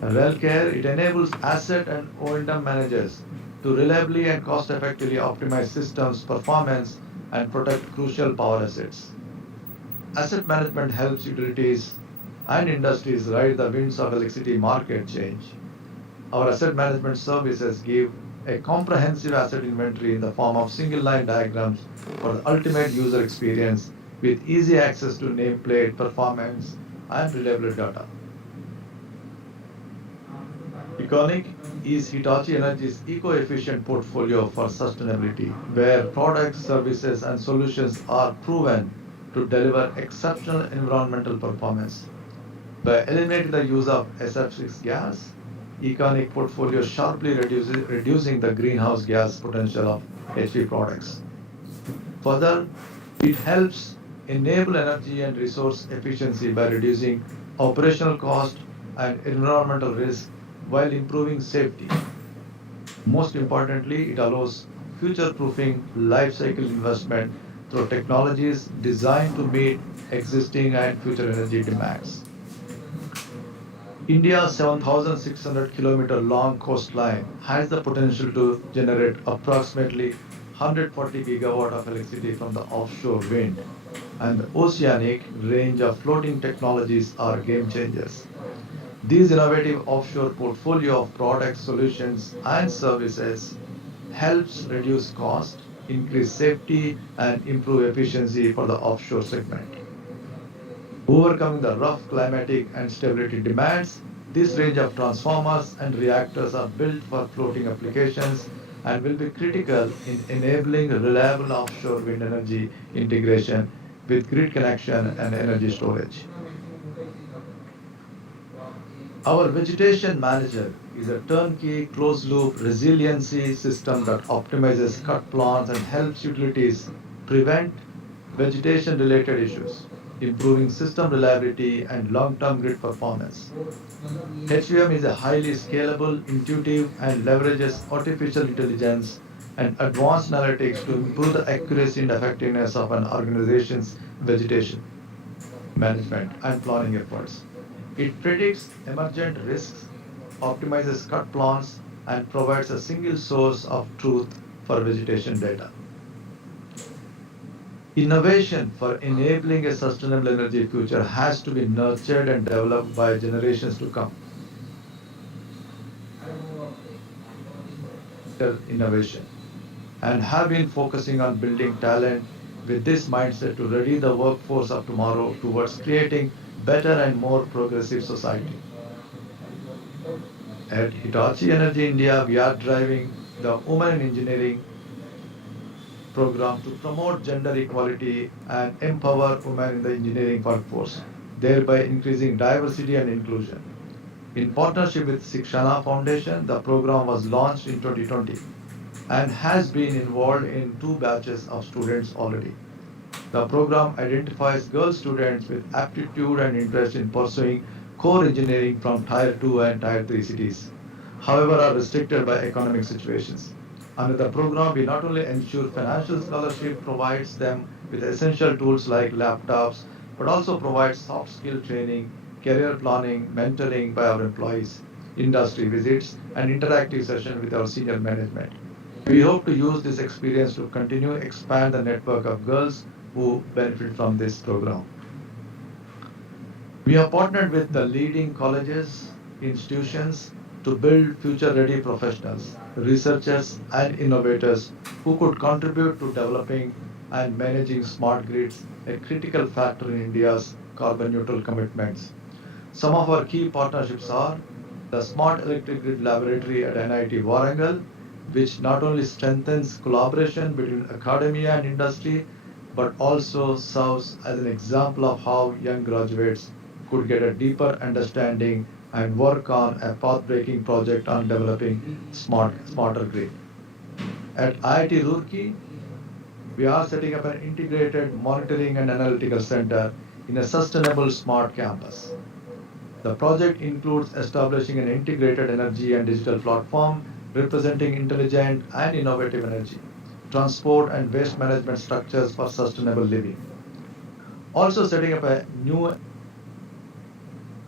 RelCare, it enables asset and O&M managers to reliably and cost-effectively optimize systems performance and protect crucial power assets. Asset management helps utilities and industries ride the winds of electricity market change. Our asset management services give a comprehensive asset inventory in the form of single-line diagrams for the ultimate user experience with easy access to nameplate, performance, and reliable data. Econic is Hitachi Energy's eco-efficient portfolio for sustainability, where products, services, and solutions are proven to deliver exceptional environmental performance. By eliminating the use of SF6 gas, Econic portfolio sharply reducing the greenhouse gas potential of HV products. Further, it helps enable energy and resource efficiency by reducing operational cost and environmental risk while improving safety. Most importantly, it allows future-proofing life cycle investment through technologies designed to meet existing and future energy demands. India's 7,600 kilometer long coastline has the potential to generate approximately 140 gigawatt of electricity from the offshore wind, and the oceanic range of floating technologies are game changers. These innovative offshore portfolio of products, solutions, and services helps reduce cost, increase safety, and improve efficiency for the offshore segment. Overcoming the rough climatic and stability demands, this range of transformers and reactors are built for floating applications and will be critical in enabling reliable offshore wind energy integration with grid connection and energy storage. Our vegetation manager is a turnkey closed-loop resiliency system that optimizes cut plants and helps utilities prevent vegetation-related issues, improving system reliability and long-term grid performance. HVM is a highly scalable, intuitive, and leverages artificial intelligence and advanced analytics to improve the accuracy and effectiveness of an organization's vegetation management and planning efforts. It predicts emergent risks, optimizes cut plans, and provides a single source of truth for vegetation data. Innovation for enabling a sustainable energy future has to be nurtured and developed by generations to come. Innovation and have been focusing on building talent with this mindset to ready the workforce of tomorrow towards creating better and more progressive society. At Hitachi Energy India, we are driving the Women in Engineering program to promote gender equality and empower women in the engineering workforce, thereby increasing diversity and inclusion. In partnership with Sikshana Foundation, the program was launched in 2020 and has been involved in 2 batches of students already. The program identifies girl students with aptitude and interest in pursuing core engineering from Tier 2 and Tier 3 cities, however are restricted by economic situations. Under the program, we not only ensure financial scholarship provides them with essential tools like laptops, but also provide soft skill training, career planning, mentoring by our employees, industry visits, and interactive sessions with our senior management. We hope to use this experience to continue to expand the network of girls who benefit from this program. We have partnered with the leading colleges, institutions to build future-ready professionals, researchers, and innovators who could contribute to developing and managing smart grids, a critical factor in India's carbon-neutral commitments. Some of our key partnerships are the Smart Electric Grid Laboratory at NIT Warangal, which not only strengthens collaboration between academia and industry, but also serves as an example of how young graduates could get a deeper understanding and work on a path-breaking project on developing smarter grid. At IIT Roorkee, we are setting up an integrated monitoring and analytical center in a sustainable smart campus. The project includes establishing an integrated energy and digital platform representing intelligent and innovative energy, transport and waste management structures for sustainable living. Also setting up a new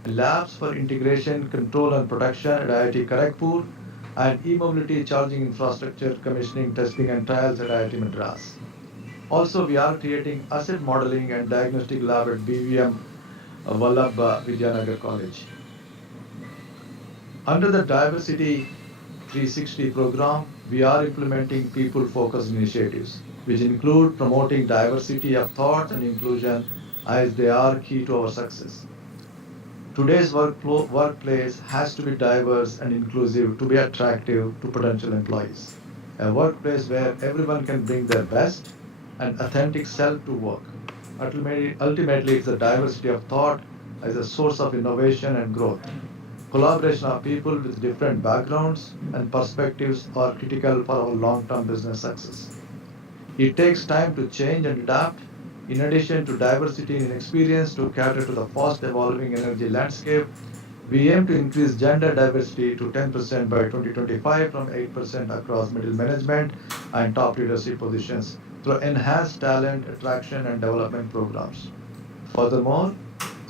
labs for integration, control and protection at IIT Kharagpur and e-mobility charging infrastructure commissioning, testing and trials at IIT Madras. Also, we are creating asset modeling and diagnostic lab at BVM Vallabh Vidyanagar College. Under the Diversity 360 program, we are implementing people-focused initiatives, which include promoting diversity of thought and inclusion as they are key to our success. Today's workplace has to be diverse and inclusive to be attractive to potential employees. A workplace where everyone can bring their best and authentic self to work. Ultimately, it's the diversity of thought as a source of innovation and growth. Collaboration of people with different backgrounds and perspectives are critical for our long-term business success. It takes time to change and adapt. In addition to diversity in experience to cater to the fast evolving energy landscape, We aim to increase gender diversity to 10% by 2025 from 8% across middle management and top leadership positions through enhanced talent attraction and development programs. Furthermore,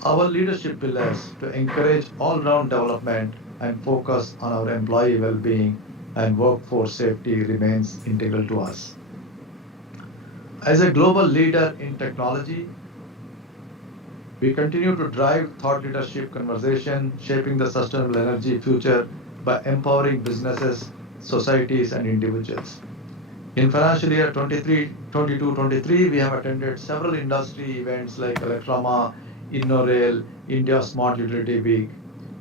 our leadership pillars to encourage all-round development and focus on our employee well-being and workforce safety remains integral to us. As a global leader in technology, we continue to drive thought leadership conversation, shaping the sustainable energy future by empowering businesses, societies, and individuals. In financial year 22-23, we have attended several industry events like Electrama, InnoRail, India Smart Utility Week.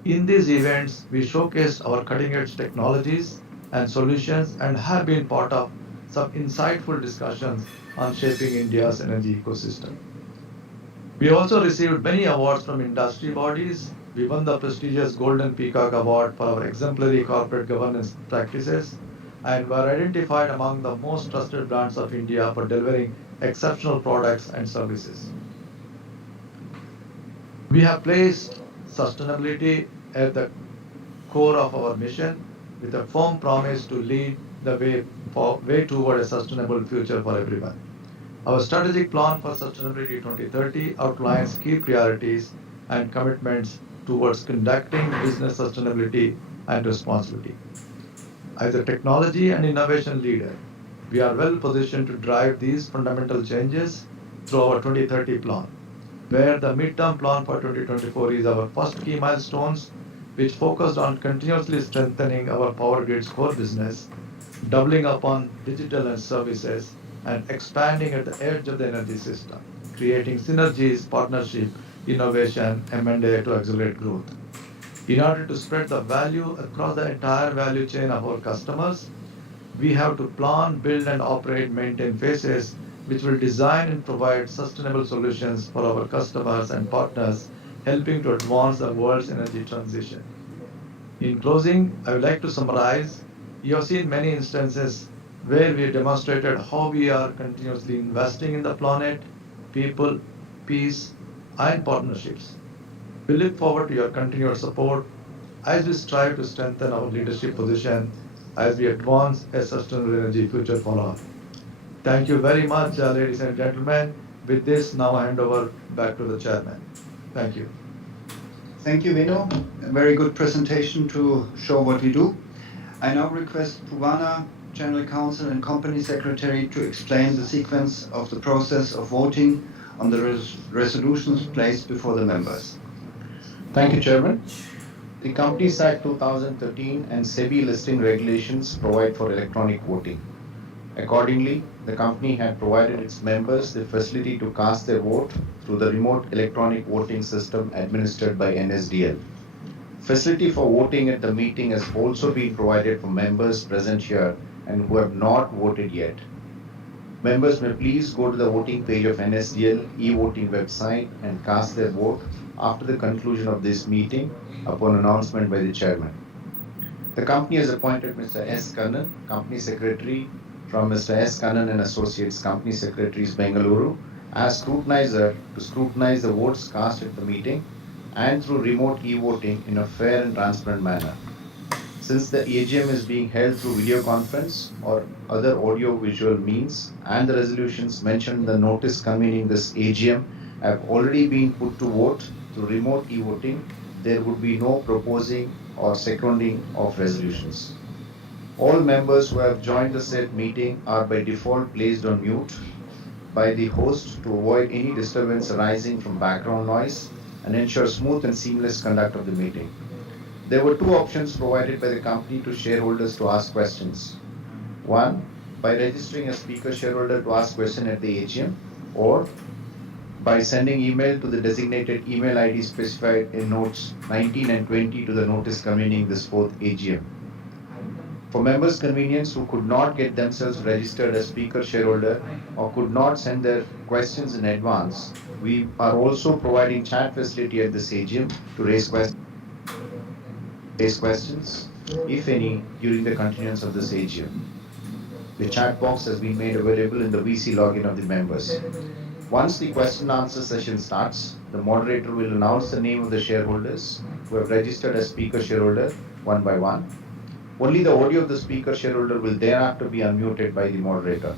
In these events, we showcased our cutting-edge technologies and solutions and have been part of some insightful discussions on shaping India's energy ecosystem. We also received many awards from industry bodies. We won the prestigious Golden Peacock Award for our exemplary corporate governance practices and were identified among the most trusted brands of India for delivering exceptional products and services. We have placed sustainability at the core of our mission with a firm promise to lead the way toward a sustainable future for everyone. Our strategic plan for sustainability 2030 outlines key priorities and commitments towards conducting business sustainability and responsibility. As a technology and innovation leader, we are well positioned to drive these fundamental changes through our 2030 plan, where the midterm plan for 2024 is our first key milestones, which focused on continuously strengthening our power grid's core business, doubling upon digital and services, and expanding at the edge of the energy system, creating synergies, partnership, innovation, M&A to accelerate growth. In order to spread the value across the entire value chain of our customers, we have to plan, build, and operate, maintain phases which will design and provide sustainable solutions for our customers and partners, helping to advance the world's energy transition. In closing, I would like to summarize. You have seen many instances where we demonstrated how we are continuously investing in the planet, people, peace, and partnerships. We look forward to your continued support as we strive to strengthen our leadership position as we advance a sustainable energy future for all. Thank you very much, ladies and gentlemen. With this, now I hand over back to the chairman. Thank you. Thank you, Vinu. A very good presentation to show what we do. I now request Puvana, General Counsel and Company Secretary, to explain the sequence of the process of voting on the resolutions placed before the members. Thank you, Chairman. The Companies Act 2013 and SEBI listing regulations provide for electronic voting. Accordingly, the company had provided its members the facility to cast their vote through the remote electronic voting system administered by NSDL. Facility for voting at the meeting has also been provided for members present here and who have not voted yet. Members may please go to the voting page of NSDL e-voting website and cast their vote after the conclusion of this meeting upon announcement by the chairman. The company has appointed Mr. S. Kannan, Company Secretary from Mr. S. Kannan and Associates, Company Secretaries, Bengaluru, as scrutinizer to scrutinize the votes cast at the meeting and through remote e-voting in a fair and transparent manner. Since the AGM is being held through video conference or other audio-visual means and the resolutions mentioned in the notice convening this AGM have already been put to vote through remote e-voting, there would be no proposing or seconding of resolutions. All members who have joined the said meeting are by default placed on mute by the host to avoid any disturbance arising from background noise and ensure smooth and seamless conduct of the meeting. There were two options provided by the company to shareholders to ask questions. One, by registering a speaker shareholder to ask question at the AGM, or by sending email to the designated email ID specified in notes 19 and 20 to the notice convening this fourth AGM. For members' convenience who could not get themselves registered as speaker shareholder or could not send their questions in advance, we are also providing chat facility at this AGM to raise questions, if any, during the continuance of this AGM. The chat box has been made available in the VC login of the members. Once the question and answer session starts, the moderator will announce the name of the shareholders who have registered as speaker shareholder one by one. Only the audio of the speaker shareholder will thereafter be unmuted by the moderator.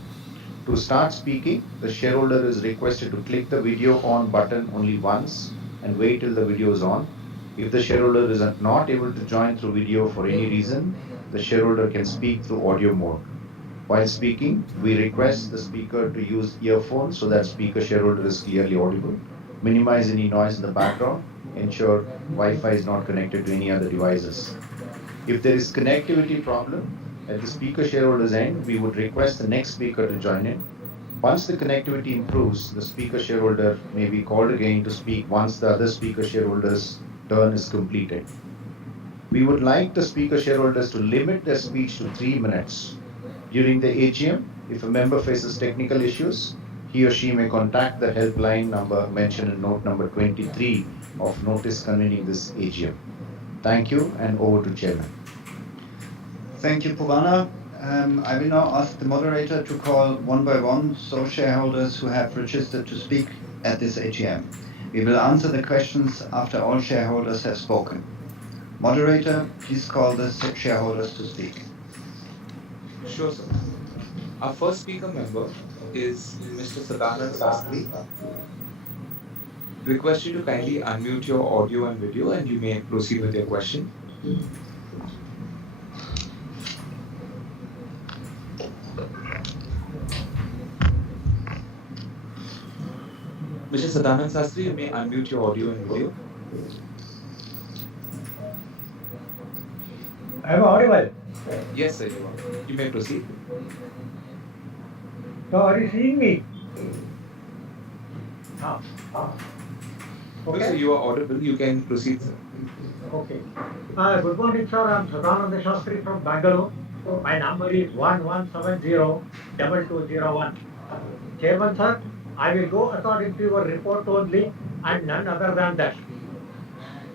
To start speaking, the shareholder is requested to click the video on button only once and wait till the video is on. If the shareholder is not able to join through video for any reason, the shareholder can speak through audio mode. While speaking, we request the speaker to use earphones so that speaker shareholder is clearly audible. Minimize any noise in the background. Ensure Wi-Fi is not connected to any other devices. If there is connectivity problem at the speaker shareholder's end, we would request the next speaker to join in. Once the connectivity improves, the speaker shareholder may be called again to speak once the other speaker shareholder's turn is completed. We would like the speaker shareholders to limit their speech to 3 minutes. During the AGM, if a member faces technical issues, he or she may contact the helpline number mentioned in note number 23 of notice convening this AGM. Thank you, and over to Chairman. Thank you, Purana. I will now ask the moderator to call one by one those shareholders who have registered to speak at this AGM. We will answer the questions after all shareholders have spoken. Moderator, please call the shareholders to speak. Sure, sir. Our first speaker member is Mr. Sadanand Sastry. Request you to kindly unmute your audio and video, and you may proceed with your question. Mr. Sadanand Sastry, you may unmute your audio and video. I am audible. Yes, sir, you are. You may proceed. So are you seeing me? Ah. Okay. No, sir, you are audible. You can proceed, sir. Okay. Good morning, sir. I am Sadanand Sastry from Bangalore. My number is 1170-2201. Chairman, sir, I will go according to your report only and none other than that.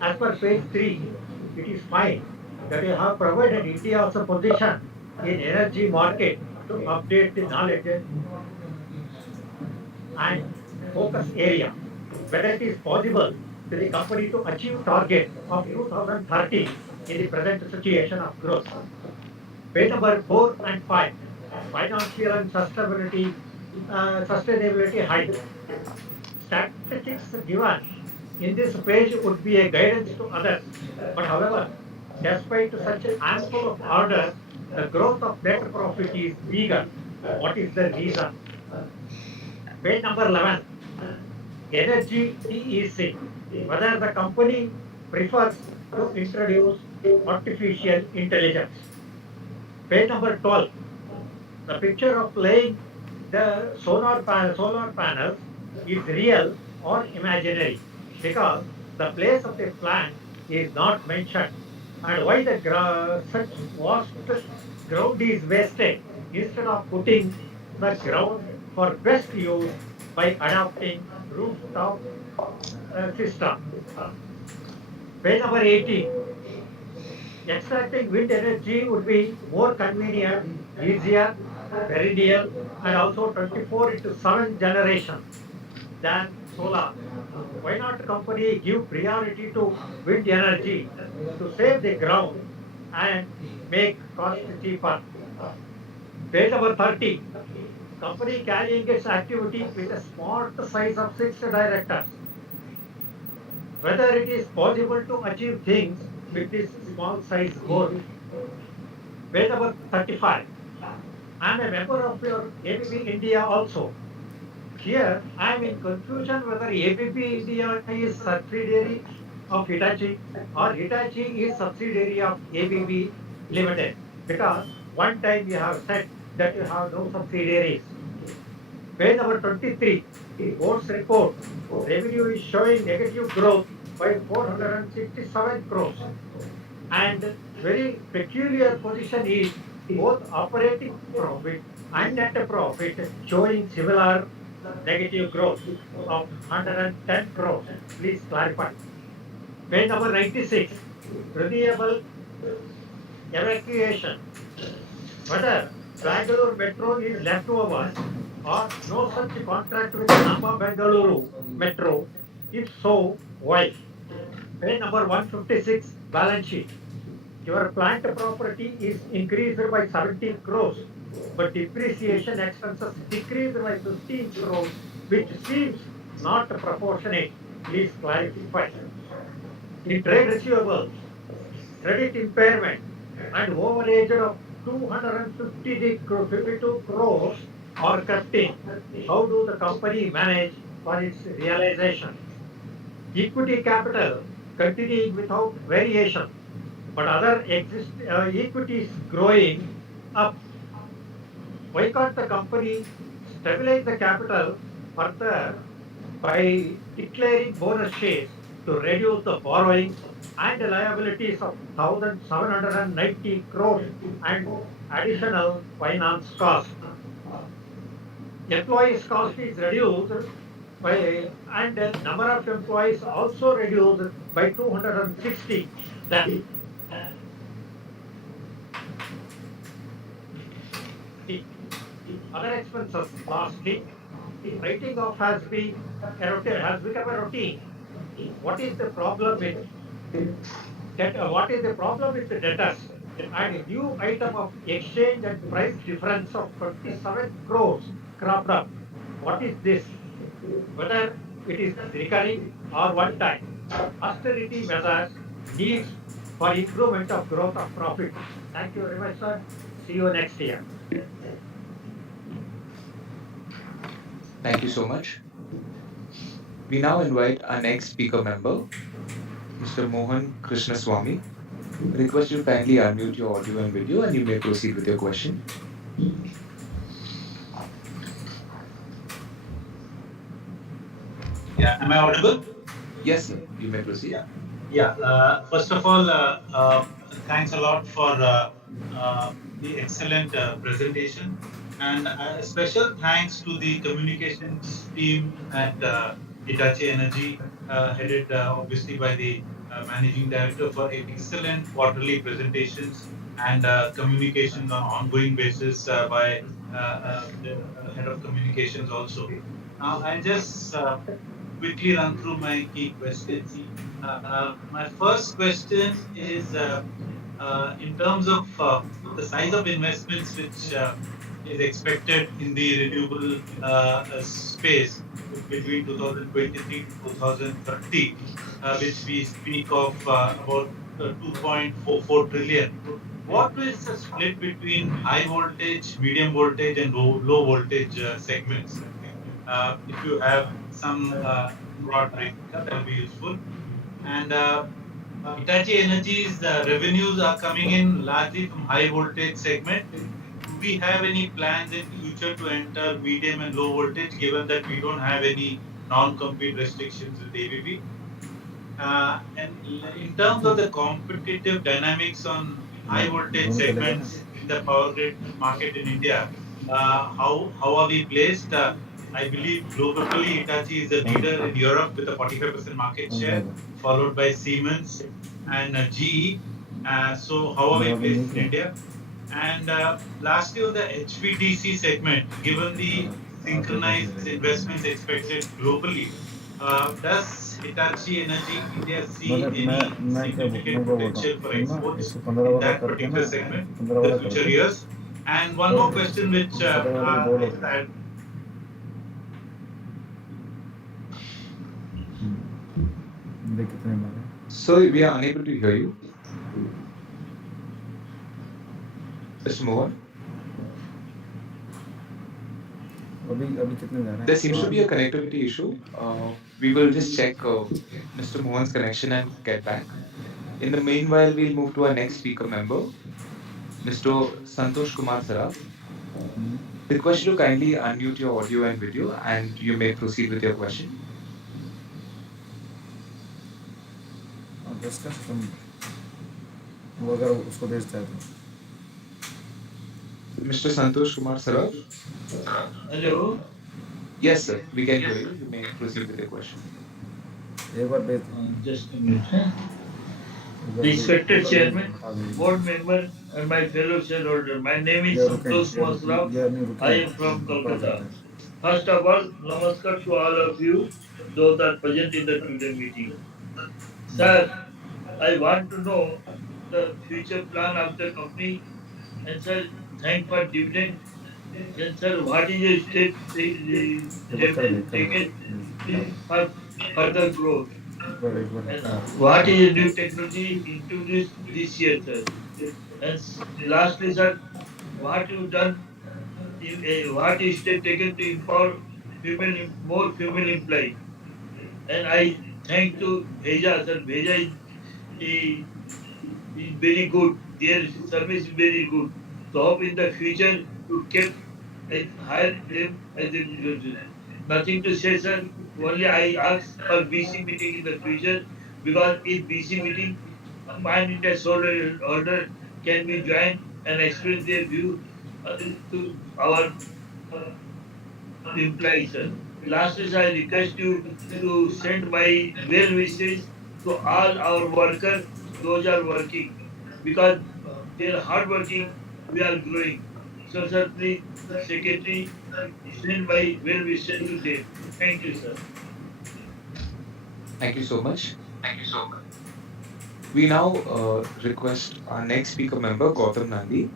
As per page 3, it is fine that you have provided India's position in energy market to update the knowledge and focus area. Whether it is possible to the company to achieve target of 2030 in the present situation of growth. Page number 4 and 5, financial and sustainability height. Statistics given in this page would be a guidance to others. But however, despite such ample of orders, the growth of net profit is weaker. What is the reason? Page number 11, energy TEC. Whether the company prefers to introduce artificial intelligence. Page number 12, the picture of laying the solar panels is real or imaginary because the place of the plant is not mentioned, and why the such vast ground is wasted instead of putting the ground for best use by adopting rooftop system. Page number 18. Extracting wind energy would be more convenient, easier, perennial, and also 24/7 generation than solar. Why not company give priority to wind energy to save the ground and make cost cheaper? Page number 30. Company carrying its activity with a smart size of 6 directors. Whether it is possible to achieve things with this small size goal. Page number 35. I am a member of your ABB India also. Here I am in confusion whether ABB India is subsidiary of Hitachi or Hitachi is subsidiary of ABB Limited. Because one time you have said that you have no subsidiaries. Page number 23, board's report. Revenue is showing negative growth by 467 crores. And very peculiar position is both operating profit and net profit showing similar negative growth of 110 crores. Please clarify. Page number 96, renewable evacuation. Whether Bangalore Metro is leftovers or no such contract with Namba Bengaluru Metro. If so, why? Page number 156, balance sheet. Your plant property is increased by 17 crores, but depreciation expenses decreased by 15 crores, which seems not proportionate. Please clarify. In trade receivables, credit impairment and overage of 252 crores are kept in. How do the company manage for its realization? Equity capital continuing without variation, but other equities growing up. Why can't the company stabilize the capital further by declaring bonus shares to reduce the borrowings and the liabilities of 1,790 crores and additional finance cost? Employees cost is reduced and the number of employees also reduced by 260. Then the other expenses, lastly, writing off has become a routine. What is the problem with what is the problem with the debtors? And a new item of exchange and price difference of 27 crores cropped up. What is this? Whether it is recurring or one time. Austerity measures needs for improvement of growth of profit. Thank you very much, sir. See you next year. Thank you so much. We now invite our next speaker member, Mr. Mohan Krishnaswamy. Request you to kindly unmute your audio and video and you may proceed with your question. Yeah, am I audible? Yes, sir. You may proceed. First of all, thanks a lot for the excellent presentation, and a special thanks to the communications team at Hitachi Energy, headed obviously by the managing director, for excellent quarterly presentations and communications on ongoing basis by the head of communications also. Now, I'll just quickly run through my key questions. My first question is in terms of the size of investments which is expected in the renewable space between 2023 to 2030, which we speak of about 2.44 trillion. What is the split between high voltage, medium voltage, and low voltage segments? If you have some broad breakup, that will be useful. And Hitachi Energy's revenues are coming in largely from high voltage segment. Do we have any plans in future to enter medium and low voltage, given that we don't have any non-compete restrictions with ABB? And in terms of the competitive dynamics on high voltage segments in the power grid market in India, how are we placed? I believe globally Hitachi is the leader in Europe with a 45% market share, followed by Siemens and GE. So how are we placed in India? And lastly, on the HVDC segment, given the synchronized investments expected globally, does Hitachi Energy India see any significant potential for exports in that particular segment in the future years? And one more question which I had. So we are unable to hear you. Mr. Mohan? There seems to be a connectivity issue. We will just check Mr. Mohan's connection and get back. In the meanwhile, we'll move to our next speaker member, Mr. Santosh Kumar Saraf. Request you to kindly unmute your audio and video and you may proceed with your question. Mr. Santosh Kumar Saraf? Hello. Yes, sir. We can hear you. You may proceed with your question. Just a minute. Respected Chairman, Board Member, and my fellow shareholder, my name is Santosh Kumar Saraf. I am from Kolkata. First of all, namaskar to all of you, those that are present in the today meeting. Sir, I want to know the future plan of the company. And sir, thank for dividend. And sir, what is the step taken for further growth? And what is the new technology introduced this year, sir? And lastly, sir, what you done? What is step taken to empower more female employee? And I thank to Bheja, sir. Bheja is very good. Their service is very good. So hope in the future to keep hire them as a nothing to say, sir. Only I ask for BC meeting in the future because in BC meeting, mine India soldier order can be joined and express their view to our employees, sir. Last is I request you to send my well wishes to all our workers, those are working, because they are hard working, we are growing. So, sir, please, Secretary, send my well wishes to them. Thank you, sir. Thank you so much. We now request our next speaker member, Gautam Nandi.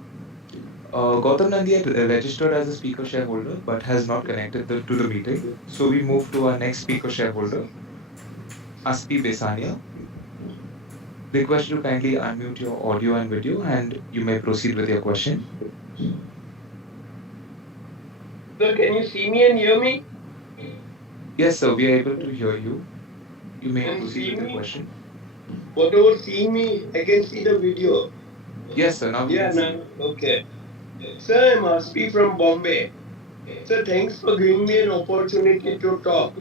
Gautam Nandi had registered as a speaker shareholder but has not connected to the meeting. So we move to our next speaker shareholder, Aspi Besania. Request you to kindly unmute your audio and video and you may proceed with your question. Sir, can you see me and hear me? Yes, sir, we are able to hear you. You may And proceed see with your me? question. Whatever seeing me, I can see the video. Yes, sir, now we Yeah, can see you. no, okay. Sir, I'm Aspi from Bombay. Sir, thanks for giving me an opportunity to talk.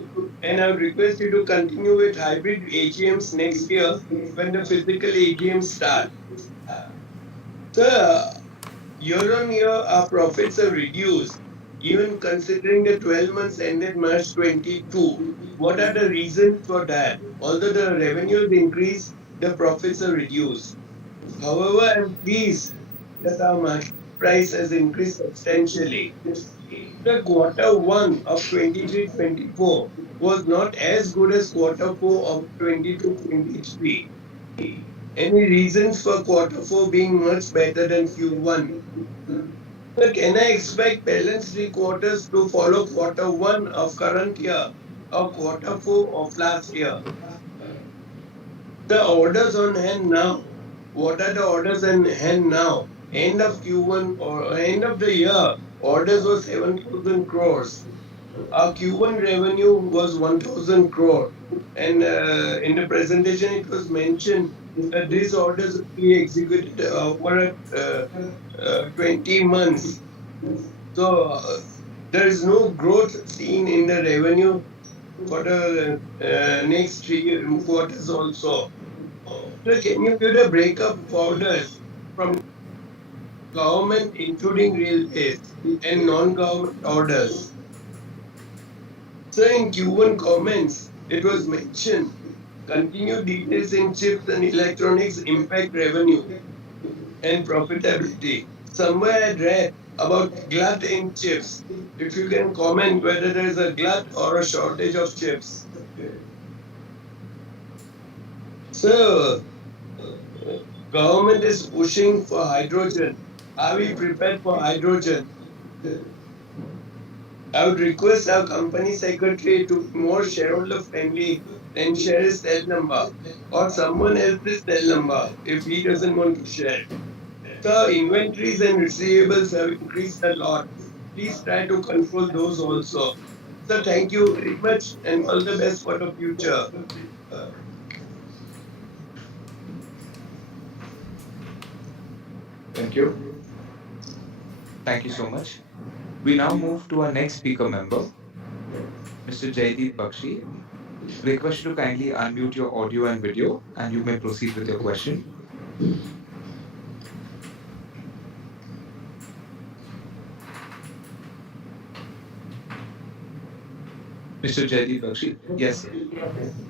And I would request you to continue with hybrid AGMs next year when the physical AGMs start. Sir, year on year, our profits are reduced, even considering the 12 months ended March 22. What are the reasons for that? Although the revenues increase, the profits are reduced. However, I'm pleased that our market price has increased substantially. The quarter one of 23-24 was not as good as quarter four of 22-23. Any reasons for quarter four being much better than Q1? So can I expect balance three quarters to follow quarter one of current year or quarter four of last year? The orders on hand now. What are the orders on hand now? End of Q1 or end of the year, orders were 7,000 crores. Our Q1 revenue was 1,000 crore. And in the presentation, it was mentioned that these orders will be executed over 20 months. So there is no growth seen in the revenue for the next 3 quarters also. So can you give the breakup of orders from government, including railways, and non-government orders? So in Q1 comments, it was mentioned continued details in chips and electronics impact revenue and profitability. Somewhere I read about glut in chips. If you can comment whether there is a glut or a shortage of chips. So, government is pushing for hydrogen. Are we prepared for hydrogen? I would request our company secretary to be more shareholder friendly and share his cell number or someone else's cell number if he doesn't want to share. The inventories and receivables have increased a lot. Please try to control those also. So thank you very much and all the best for the future. Thank you. Thank you so much. We now move to our next speaker member, Mr. Jaideep Bakshi. Request you to kindly unmute your audio and video and you may proceed with your question. Mr. Jaideep Bakshi, yes, sir.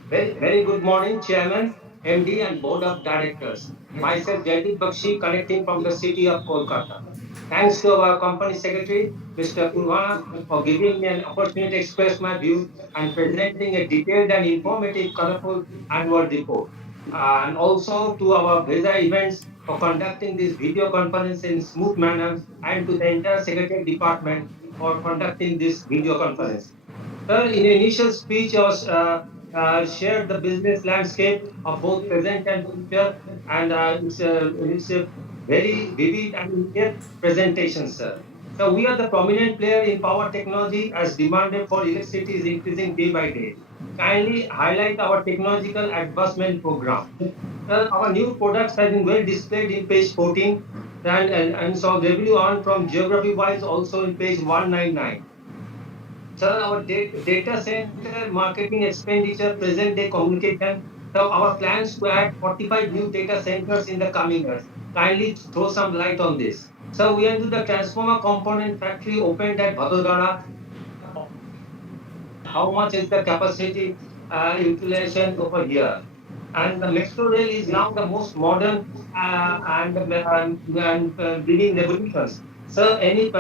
Very good morning, Chairman, MD, and Board of Directors. Myself, Jaideep Bakshi, connecting from the city of Kolkata. Thanks to our company secretary, Mr. Purvana, for giving me an opportunity to express my views and presenting a detailed and informative, colorful annual report. and also to our Visa events for conducting this video conference in smooth manner, and to the entire secretary department for conducting this video conference. Sir, in your initial speech, you shared the business landscape of both present and future, and it's a very vivid and in-depth presentation, sir. So we are the prominent player in power technology as demanded for electricity is increasing day by day. Kindly highlight our technological advancement program. Our new products have been well displayed in page 14, and so revenue earned from geography wise also in page 199. Sir, our data center marketing expenditure, present day communication. So our plans to add 45 new data centers in the coming years. Kindly throw some light on this. So we are into the transformer component factory opened at Vadodara. How much is the capacity utilization over here? And the metro rail is now the most modern and bringing revolutions. So any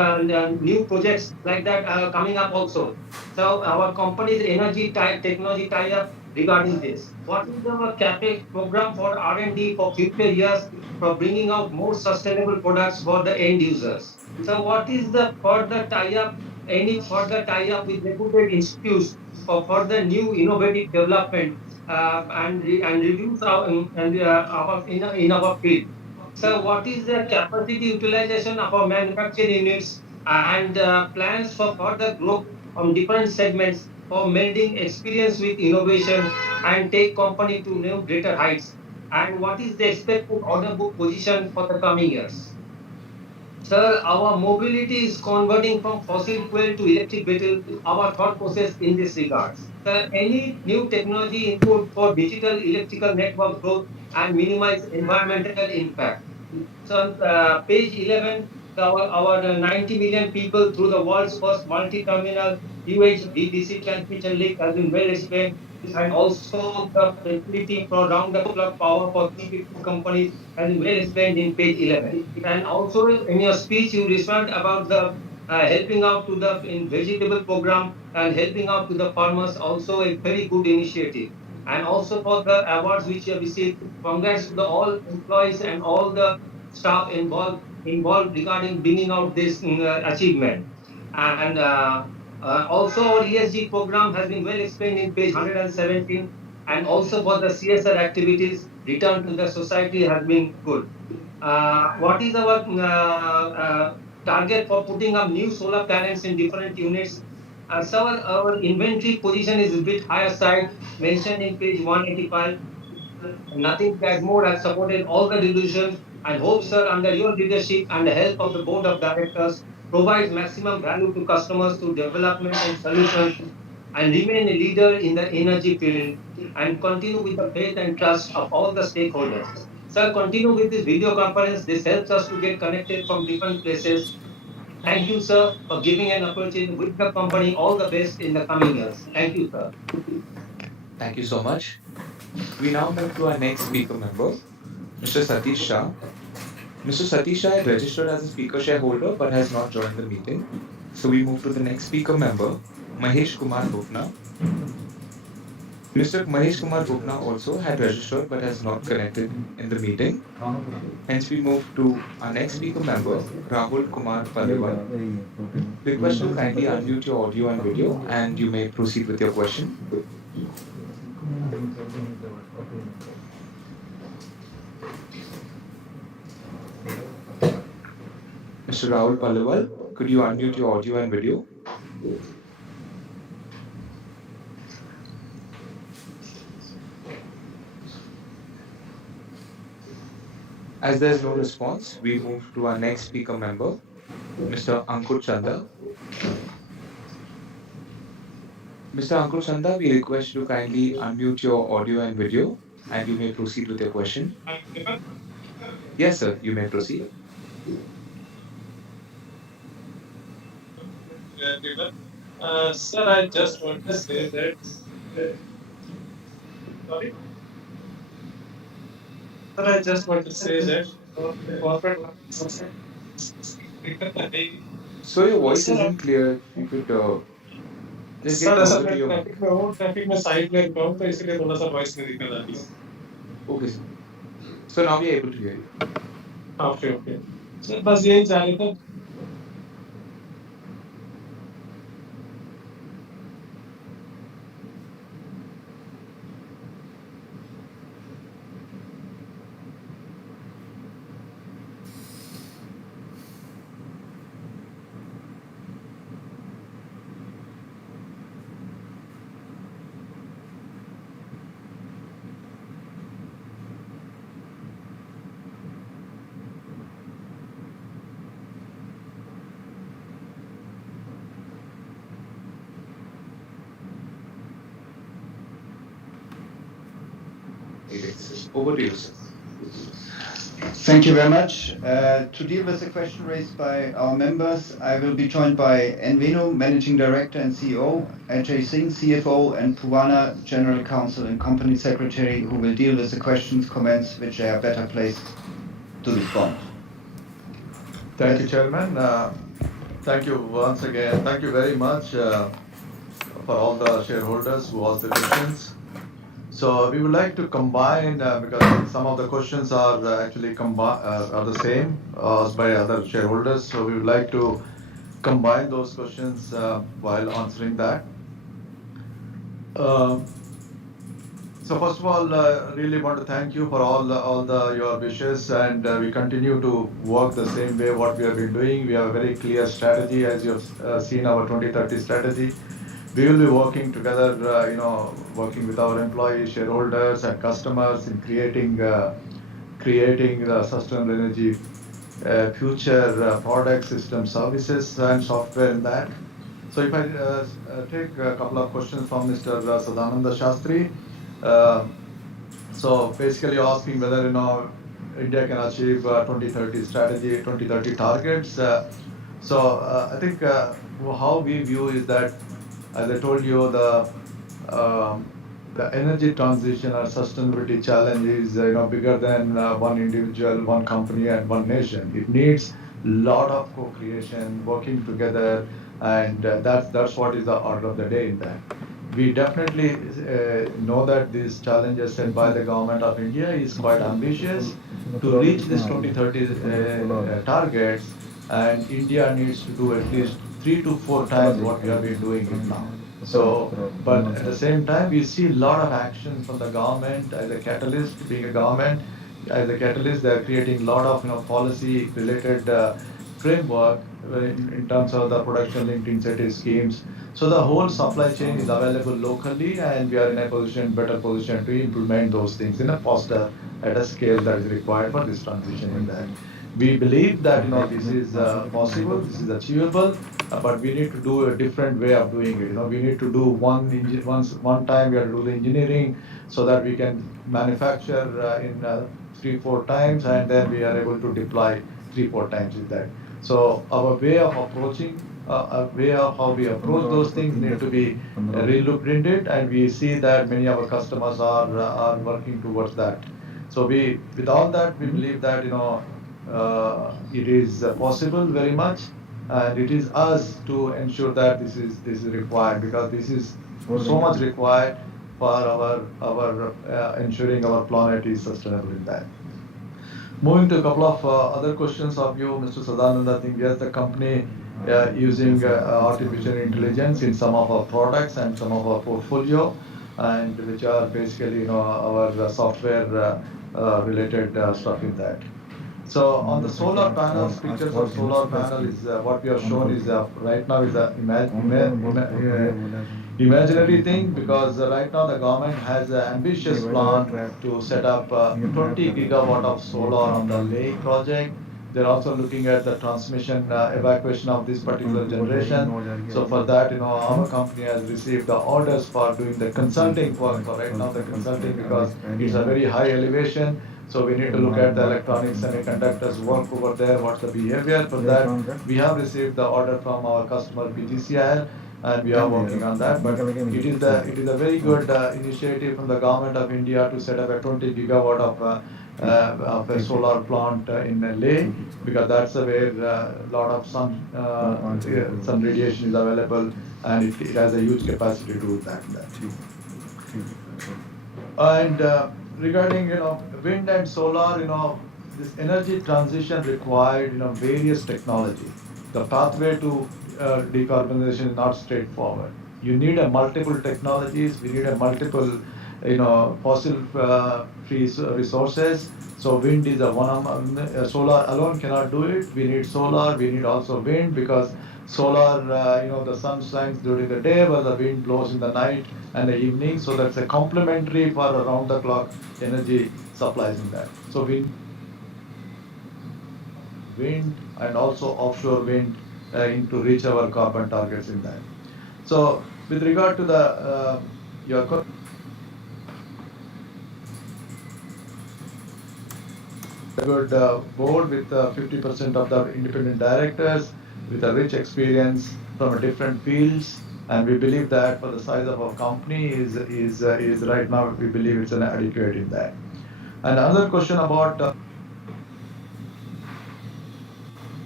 new projects like that are coming up also. So our company's energy technology tie-up regarding this. What is our capex program for R&D for future years for bringing out more sustainable products for the end users? So what is the further tie-up, any further tie-up with reputed institutes for further new innovative development and reduce in our field. So, what is the capacity utilization of our manufacturing units and plans for further growth on different segments for melding experience with innovation and take company to new greater heights? And what is the expected order book position for the coming years? Sir, our mobility is converting from fossil fuel to electric vehicle. Our thought process in this regards. Sir, any new technology input for digital electrical network growth and minimize environmental impact. So, page 11, our 90 million people through the world's first multi-terminal UHVDC transmission link has been well explained, and also the facility for round-the-clock power for 350 companies has been well explained in page 11. And also in your speech, you referred about the helping out to the in vegetable program and helping out to the farmers, also a very good initiative. And also for the awards which you have received, congrats to the all employees and all the staff involved regarding bringing out this achievement. And also our ESG program has been well explained in page 117, and also for the CSR activities, return to the society has been good. What is our target for putting up new solar panels in different units? So our inventory position is a bit higher side, mentioned in page 185. Nothing that more has supported all the divisions and hope, sir, under your leadership and the help of the board of directors, provides maximum value to customers through development and solutions and remain a leader in the energy field and continue with the faith and trust of all the stakeholders. Sir, continue with this video conference. This helps us to get connected from different places. Thank you, sir, for giving an opportunity with the company. All the best in the coming years. Thank you, sir. Thank you so much. We now move to our next speaker member, Mr. Satish Shah. Mr. Satish Shah had registered as a speaker shareholder but has not joined the meeting. So we move to the next speaker member, Mahesh Kumar Bhupna. Mr. Mahesh Kumar Bhupna also had registered but has not connected in the meeting. Hence, we move to our next speaker member, Rahul Kumar Paliwal. Request to kindly unmute your audio and video, and you may proceed with your question. Mr. Rahul Paliwal, could you unmute your audio and video? As there is no response, we move to our next speaker member, Mr. Ankur Chanda. Mr. Ankur Chanda, we request you to kindly unmute your audio and video, and you may proceed with your question. Yes, sir, you may proceed. Sir, I just want to say that. Sorry? Sir, I just want to say that corporate. So your voice isn't clear. You could just get closer to your mic. Traffic में side में रहता हूँ तो इसलिए थोड़ा सा voice नहीं दिखा जाती है Okay, sir. So now we are able to hear you. Okay. Sir बस यही चाह रहे थे Over to you, sir. Thank you very much. To deal with the question raised by our members, I will be joined by N. Venu, Managing Director and CEO, Ajay Singh, CFO, and Purwana, General Counsel and Company Secretary, who will deal with the questions, comments, which they are better placed to respond. Thank you, Chairman. Thank you once again. Thank you very much for all the shareholders who asked the questions. So we would like to combine because some of the questions are actually are the same asked by other shareholders. So we would like to combine those questions while answering that. So first of all, really want to thank you for all your wishes, and we continue to work the same way what we have been doing. We have a very clear strategy, as you have seen our 2030 strategy. We will be working together, working with our employees, shareholders, and customers in creating the sustainable energy future product system services and software in that. So if I take a couple of questions from Mr. Sadananda Shastri. So basically asking whether India can achieve 2030 strategy, 2030 targets. I think how we view is that, as I told you, the energy transition or sustainability challenge is bigger than one individual, one company, and one nation. It needs a lot of co-creation, working together, and that's what is the order of the day in that. We definitely know that these challenges set by the government of India is quite ambitious to reach this 2030 targets, and India needs to do at least 3 to 4 times what we have been doing it now. But at the same time, we see a lot of actions from the government as a catalyst. Being a government, as a catalyst, they are creating a lot of policy-related framework in terms of the production-linked incentive schemes. So the whole supply chain is available locally, and we are in a better position to implement those things in a faster, at a scale that is required for this transition in that. We believe that this is possible, this is achievable, but we need to do a different way of doing it. We need to do one time we have to do the engineering so that we can manufacture in 3-4 times, and then we are able to deploy 3-4 times with that. So our way of approaching, a way of how we approach those things need to be re-looked into it, and we see that many of our customers are working towards that. So with all that, we believe that it is possible very much, and it is us to ensure that this is required, because this is so much required for our ensuring our planet is sustainable in that. Moving to a couple of other questions of you, Mr. Sadananda. I think yes, the company using artificial intelligence in some of our products and some of our portfolio, and which are basically our software related stuff in that. So on the solar panels, pictures of solar panel is what we have shown is right now is a imaginary thing, because right now the government has an ambitious plan to set up 20 gigawatt of solar on the Leh project. They're also looking at the transmission evacuation of this particular generation. So for that, our company has received the orders for doing the consulting work for right now the consulting, because it's a very high elevation. So we need to look at the electronics, semiconductors work over there, what's the behavior. For that, we have received the order from our customer PGCIL, and we are working on that. But it is a very good initiative from the government of India to set up a 20 gigawatt of a solar plant in Leh, because that's where a lot of sun radiation is available, and it has a huge capacity to do that. And regarding, wind and solar, this energy transition required, various technology. The pathway to decarbonization is not straightforward. You need a multiple technologies. We need a multiple, fossil free resources. So wind is solar alone cannot do it. We need solar. We need also wind, because solar, the sun shines during the day, but the wind blows in the night and the evening. So that's a complementary for around the clock energy supplies in that. So wind and also offshore wind to reach our carbon targets in that. So with regard to the your good board with 50% of the independent directors with a rich experience from different fields, and we believe that for the size of our company is right now, we believe it's an adequate in that. And another question about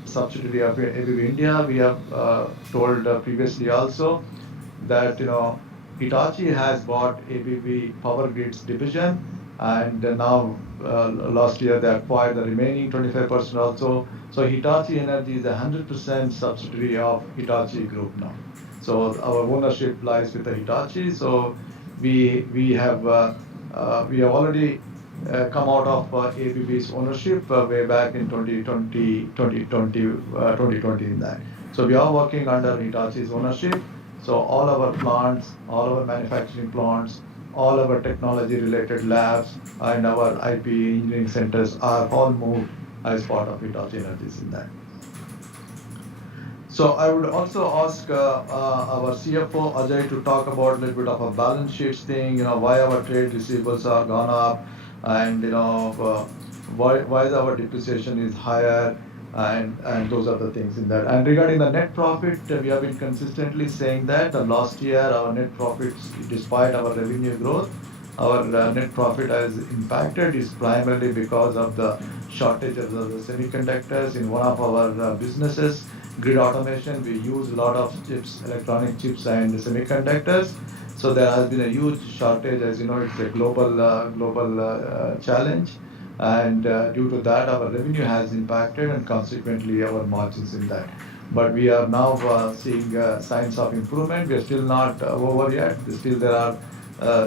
subsidiary of ABB India, we have told previously also that Hitachi has bought ABB Power Grids division, and now last year they acquired the remaining 25% also. So Hitachi Energy is 100% subsidiary of Hitachi Group now. So our ownership lies with the Hitachi. So we have already come out of ABB's ownership way back in 2020 in that. So we are working under Hitachi's ownership. So all our plants, all our manufacturing plants, all our technology-related labs, and our IP engineering centers are all moved as part of Hitachi Energies in that. So I would also ask our CFO Ajay to talk about a little bit of a balance sheets thing. Why our trade receivables are gone up, and why our depreciation is higher, and those are the things in that. And regarding the net profit, we have been consistently saying that last year our net profits, despite our revenue growth, our net profit has impacted is primarily because of the shortage of the semiconductors in one of our businesses, grid automation. We use a lot of chips, electronic chips and semiconductors. So there has been a huge shortage. As you know, it's a global challenge. And due to that, our revenue has impacted, and consequently our margins in that. But we are now seeing signs of improvement. We are still not over yet. Still there are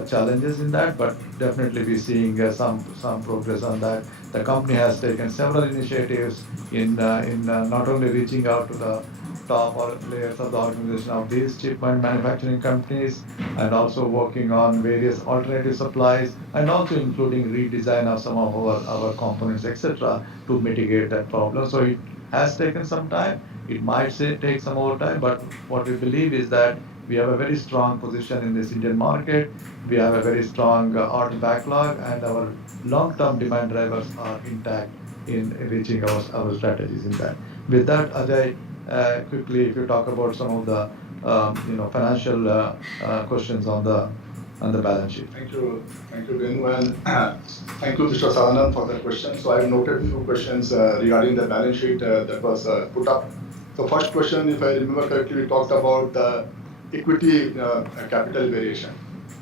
challenges in that, but definitely we're seeing some progress on that. The company has taken several initiatives in not only reaching out to the top players of the organization of these chip manufacturing companies, and also working on various alternative supplies, and also including redesign of some of our components, etc., to mitigate that problem. So it has taken some time. It might take some more time, but what we believe is that we have a very strong position in this Indian market. We have a very strong order backlog, and our long-term demand drivers are intact in reaching our strategies in that. With that, Ajay, quickly, if you talk about some of the financial questions on the balance sheet. Thank you, Venu, and thank you, Mr. Sadanand, for the question. So I've noted a few questions regarding the balance sheet that was put up. So first question, if I remember correctly, we talked about the equity capital variation.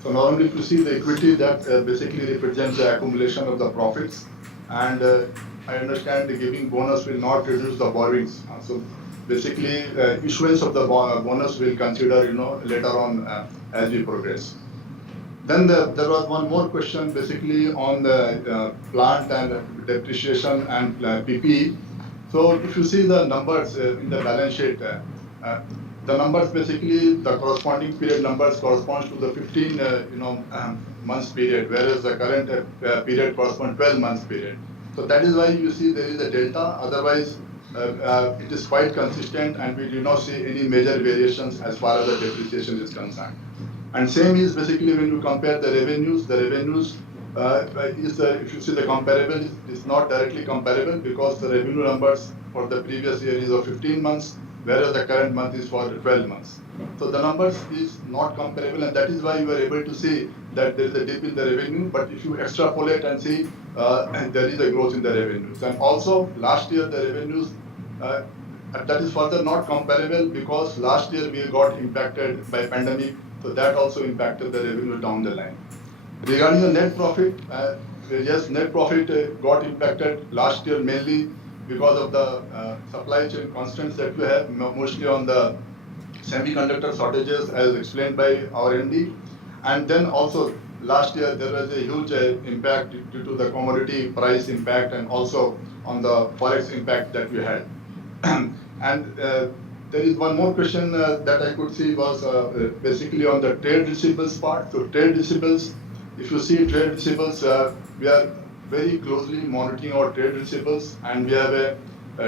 So normally, if you see the equity, that basically represents the accumulation of the profits, and I understand the giving bonus will not reduce the borrowings. So basically, issuance of the bonus will consider later on as we progress. Then there was one more question basically on the plant and depreciation and PPE. So if you see the numbers in the balance sheet, the numbers basically, the corresponding period numbers corresponds to the 15 months period, whereas the current period corresponds 12 months period. So that is why you see there is a delta. Otherwise, it is quite consistent, and we do not see any major variations as far as the depreciation is concerned. And same is basically when you compare the revenues if you see the comparable, it's not directly comparable, because the revenue numbers for the previous year is of 15 months, whereas the current month is for 12 months. So the numbers is not comparable, and that is why you are able to see that there is a dip in the revenue. But if you extrapolate and see, there is a growth in the revenues. And also last year the revenues, that is further not comparable, because last year we got impacted by pandemic, so that also impacted the revenue down the line. Regarding the net profit, yes, net profit got impacted last year mainly because of the supply chain constraints that we have, mostly on the semiconductor shortages, as explained by our MD. And then also last year there was a huge impact due to the commodity price impact and also on the forex impact that we had. And there is one more question that I could see was basically on the trade receivables part. So trade receivables, if you see trade receivables, we are very closely monitoring our trade receivables, and we have a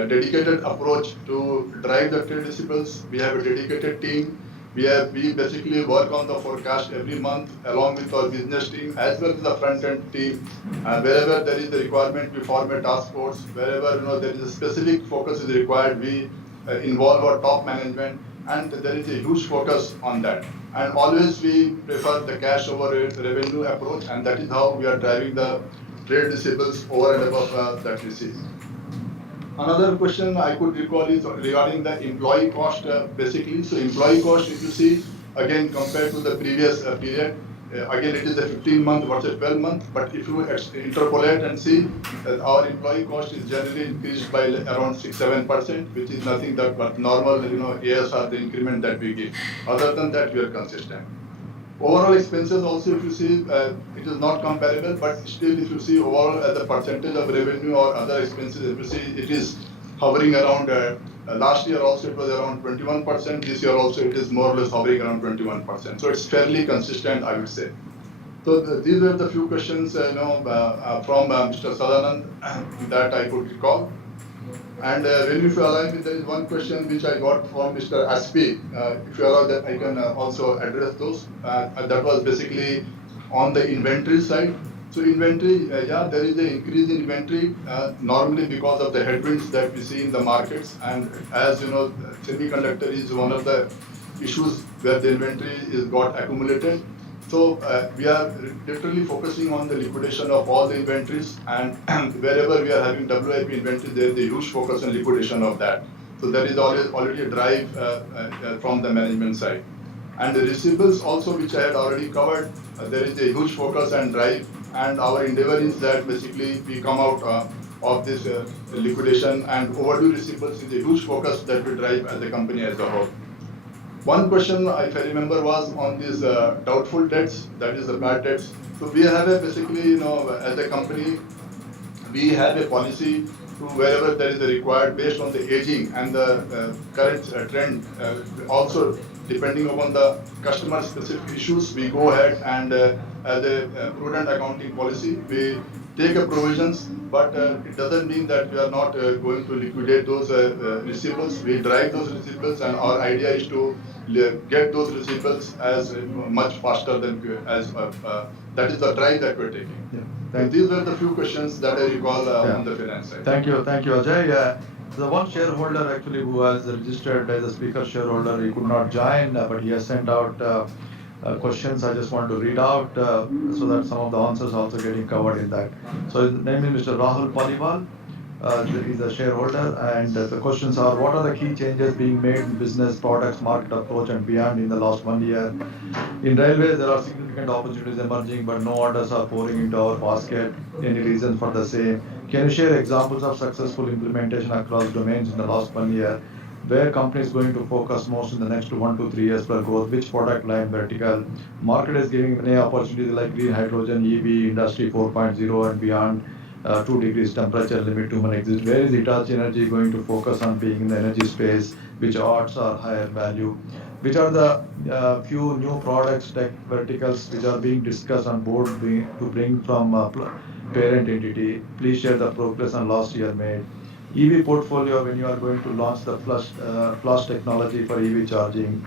dedicated approach to drive the trade receivables. We have a dedicated team. We basically work on the forecast every month along with our business team as well as the front end team. Wherever there is the requirement, we form a task force. Wherever there is a specific focus is required, we involve our top management, and there is a huge focus on that. And always we prefer the cash over revenue approach, and that is how we are driving the trade receivables over and above that we see. Another question I could recall is regarding the employee cost, basically. So employee cost, if you see, again, compared to the previous period, again, it is a 15-month versus 12-month. But if you interpolate and see, our employee cost is generally increased by around 6-7%, which is nothing but normal, ASR, the increment that we give. Other than that, we are consistent. Overall expenses also, if you see, it is not comparable, but still, if you see overall as a percentage of revenue or other expenses, if you see, it is hovering around, last year also it was around 21%, this year also it is more or less hovering around 21%. So it's fairly consistent, I would say. So these were the few questions, from Mr. Sadanand that I could recall. And when if you allow me, there is one question which I got from Mr. Aspi. If you allow that, I can also address those. That was basically on the inventory side. So inventory, yeah, there is an increase in inventory, normally because of the headwinds that we see in the markets. And as you know, semiconductor is one of the issues where the inventory is got accumulated. So we are literally focusing on the liquidation of all the inventories, and wherever we are having WIP inventory, there is a huge focus on liquidation of that. So there is already a drive from the management side. And the receivables also, which I had already covered, there is a huge focus and drive, and our endeavor is that basically we come out of this liquidation, and overdue receivables is a huge focus that we drive as a company as a whole. One question, if I remember, was on these doubtful debts, that is the bad debts. So we have a basically, as a company, we have a policy to wherever there is a required based on the aging and the current trend. Also, depending upon the customer specific issues, we go ahead and as a prudent accounting policy, we take a provisions, but it doesn't mean that we are not going to liquidate those receivables. We drive those receivables, and our idea is to get those receivables as much faster than as that is the drive that we're taking. Yeah. These were the few questions that I recall on the finance side. Thank you, Ajay. The one shareholder actually who has registered as a speaker shareholder, he could not join, but he has sent out questions. I just want to read out so that some of the answers also getting covered in that. So his name is Mr. Rahul Paliwal. He's a shareholder, and the questions are: what are the key changes being made in business, products, market approach, and beyond in the last 1 year? In railways, there are significant opportunities emerging, but no orders are pouring into our basket. Any reason for the same? Can you share examples of successful implementation across domains in the last 1 year? Where company is going to focus most in the next 1 to 3 years for growth? Which product line vertical? Market is giving many opportunities like green hydrogen, EV, industry 4.0 and beyond. 2 degrees temperature limit to exist. Where is Hitachi Energy going to focus on being in the energy space? Which odds are higher value? Which are the few new products, tech verticals which are being discussed on board to bring from parent entity? Please share the progress on last year made. EV portfolio, when you are going to launch the flush technology for EV charging.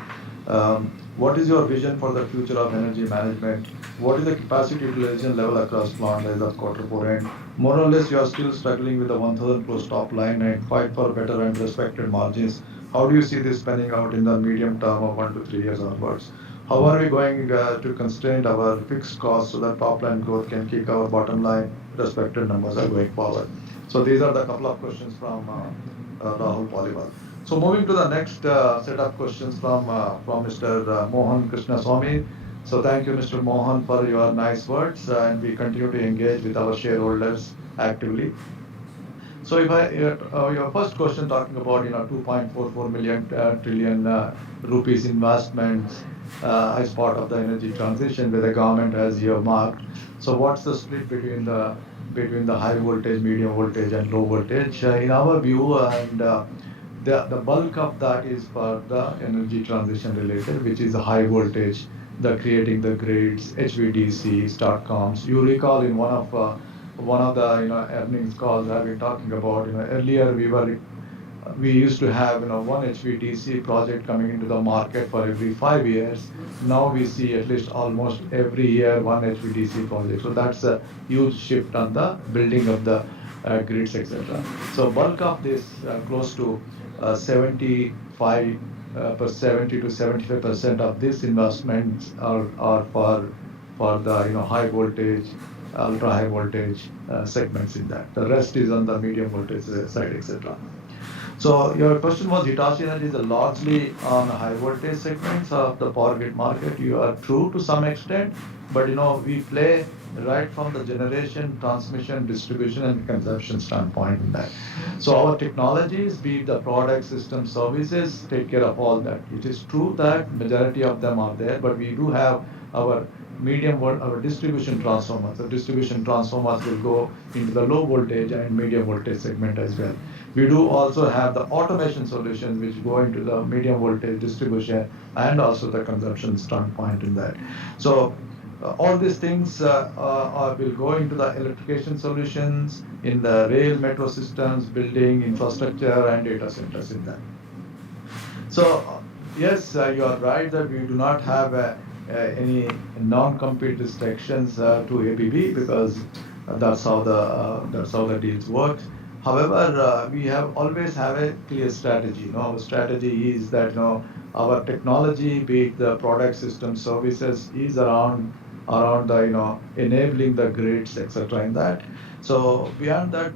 What is your vision for the future of energy management? What is the capacity utilization level across plant as of Q4 end? More or less, you are still struggling with the 1,000 crores top line and fight for better and respected margins. How do you see this panning out in the medium term of 1 to 3 years onwards? How are we going to constrain our fixed costs so that top line growth can kick our bottom line respected numbers are going forward? So these are the couple of questions from Rahul Paliwal. So moving to the next set of questions from Mr. Mohan Krishnaswamy. So thank you, Mr. Mohan, for your nice words, and we continue to engage with our shareholders actively. So if your first question talking about 2.44 million trillion rupees investments as part of the energy transition that the government has earmarked. So what's the split between the high voltage, medium voltage, and low voltage? In our view, and the bulk of that is for the energy transition related, which is the high voltage, the creating the grids, HVDC, STATCOMs. You recall in one of the earnings calls I've been talking about. Earlier we used to have one HVDC project coming into the market for every 5 years. Now we see at least almost every year one HVDC project. So that's a huge shift on the building of the grids, etc. So bulk of this, close to 70 to 75% of these investments are for the high voltage, ultra high voltage segments in that. The rest is on the medium voltage side, etc. So your question was Hitachi Energy is largely on high voltage segments of the power grid market. You are true to some extent, but we play right from the generation, transmission, distribution, and consumption standpoint in that. So our technologies, be it the product, system, services, take care of all that. It is true that majority of them are there, but we do have our our distribution transformers. The distribution transformers will go into the low voltage and medium voltage segment as well. We do also have the automation solutions which go into the medium voltage distribution and also the consumption standpoint in that. So all these things will go into the electrification solutions in the rail, metro systems, building, infrastructure, and data centers in that. So yes, you are right that we do not have any non-compete restrictions to ABB because that's how the deals work. However, we have always have a clear strategy. Our strategy is that our technology, be it the product, system, services, is around the enabling the grids, etc. in that. So beyond that,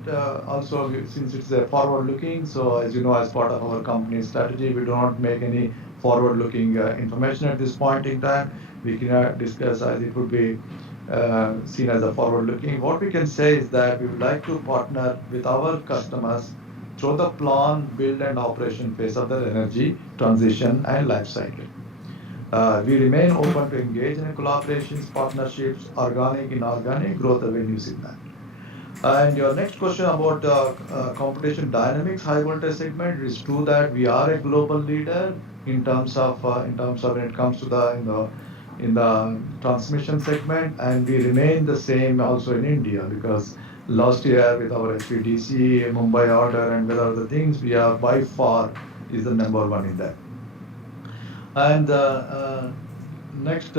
also since it's a forward-looking, so as you know, as part of our company strategy, we do not make any forward-looking information at this point in time. We cannot discuss as it would be seen as a forward-looking. What we can say is that we would like to partner with our customers through the plan, build, and operation phase of the energy transition and life cycle. We remain open to engage in collaborations, partnerships, organic, inorganic growth avenues in that. And your next question about competition dynamics, high voltage segment, it is true that we are a global leader in terms of when it comes to in the transmission segment, and we remain the same also in India because last year with our HVDC, Mumbai order, and with other things, we are by far is the number one in that. And next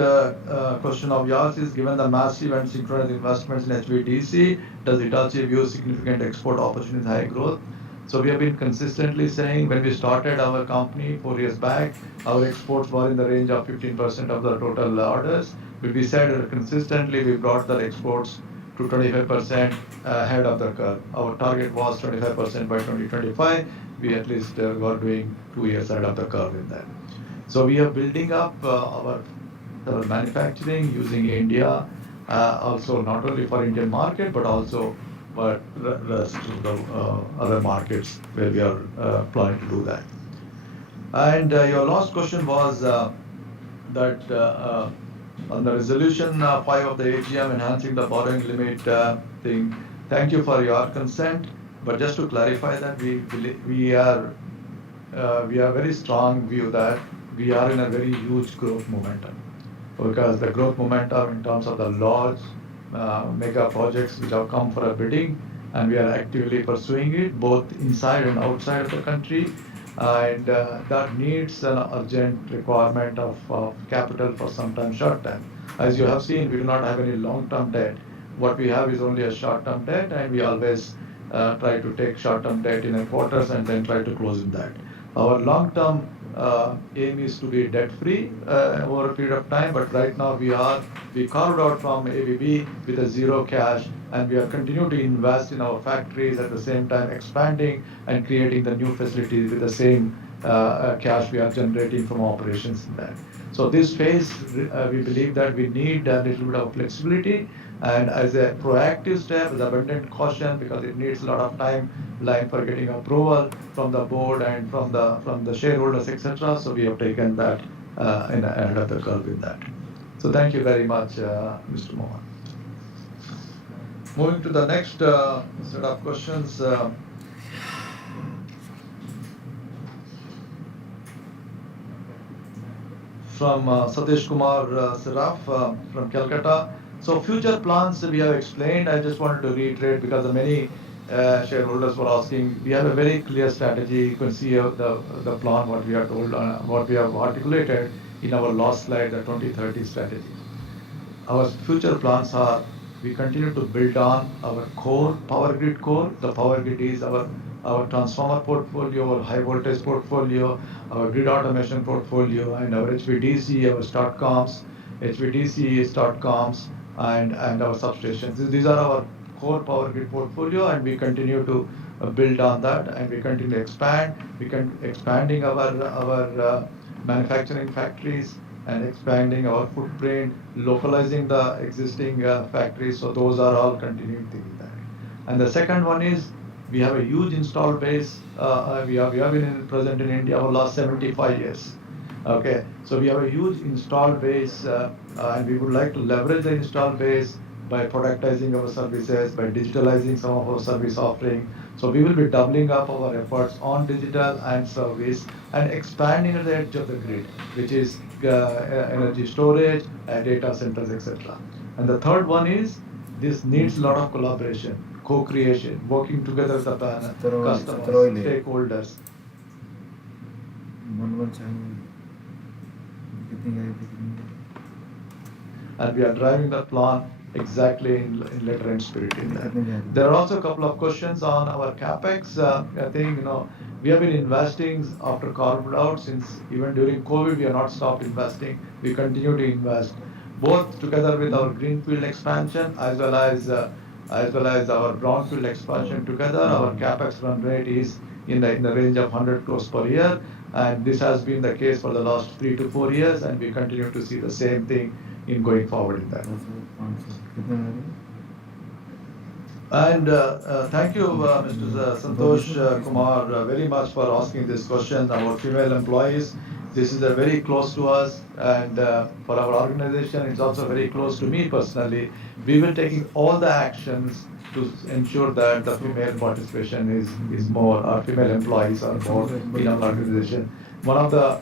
question of yours is, given the massive and synchronous investments in HVDC, does Hitachi view significant export opportunities, high growth? So we have been consistently saying when we started our company 4 years back, our exports were in the range of 15% of the total orders. But we said consistently we brought the exports to 25% ahead of the curve. Our target was 25% by 2025. We at least were doing 2 years ahead of the curve in that. So we are building up our manufacturing using India, also not only for Indian market, but also for the rest of the other markets where we are planning to do that. And your last question was that on the resolution 5 of the AGM enhancing the borrowing limit thing. Thank you for your consent, but just to clarify that we are very strong view that we are in a very huge growth momentum, because the growth momentum in terms of the large mega projects which have come for a bidding, and we are actively pursuing it both inside and outside of the country, and that needs an urgent requirement of capital for some time short term. As you have seen, we do not have any long-term debt. What we have is only a short-term debt, and we always try to take short-term debt in a quarters and then try to close in that. Our long-term aim is to be debt-free over a period of time, but right now we carved out from ABB with a zero cash, and we are continuing to invest in our factories at the same time expanding and creating the new facilities with the same cash we are generating from operations in that. So this phase, we believe that we need a little bit of flexibility, and as a proactive step, with abundant caution, because it needs a lot of timeline for getting approval from the board and from the shareholders, etc. So we have taken that ahead of the curve in that. So thank you very much, Mr. Mohan. Moving to the next set of questions. From Satish Kumar Saraf from Calcutta. So future plans we have explained. I just wanted to reiterate because many shareholders were asking. We have a very clear strategy. You can see the plan, what we are told, what we have articulated in our last slide, the 2030 strategy. Our future plans are, we continue to build on our core, power grid core. The power grid is our transformer portfolio, our high voltage portfolio, our grid automation portfolio, and our HVDC, our STATCOMs, and our substations. These are our core power grid portfolio, and we continue to build on that, and we continue to expand. We can expanding our manufacturing factories and expanding our footprint, localizing the existing factories. So those are all continuing things there. And the second one is, we have a huge install base. We have been present in India for the last 75 years. Okay, so we have a huge install base, and we would like to leverage the install base by productizing our services, by digitalizing some of our service offering. So we will be doubling up our efforts on digital and service and expanding at the edge of the grid, which is energy storage, data centers, etc. And the third one is, this needs a lot of collaboration, co-creation, working together with the customers, stakeholders. And we are driving the plan exactly in letter and spirit in that. There are also a couple of questions on our capex. I think we have been investing after carved out since even during COVID. We have not stopped investing. We continue to invest both together with our greenfield expansion as well as our brownfield expansion together. Our capex run rate is in the range of 100 crores per year, and this has been the case for the last 3 to 4 years, and we continue to see the same thing in going forward in that. And thank you, Mr. Santosh Kumar, very much for asking this question. Our female employees, this is very close to us, and for our organization, it's also very close to me personally. We will taking all the actions to ensure that the female participation is more, our female employees are more in our organization. One of the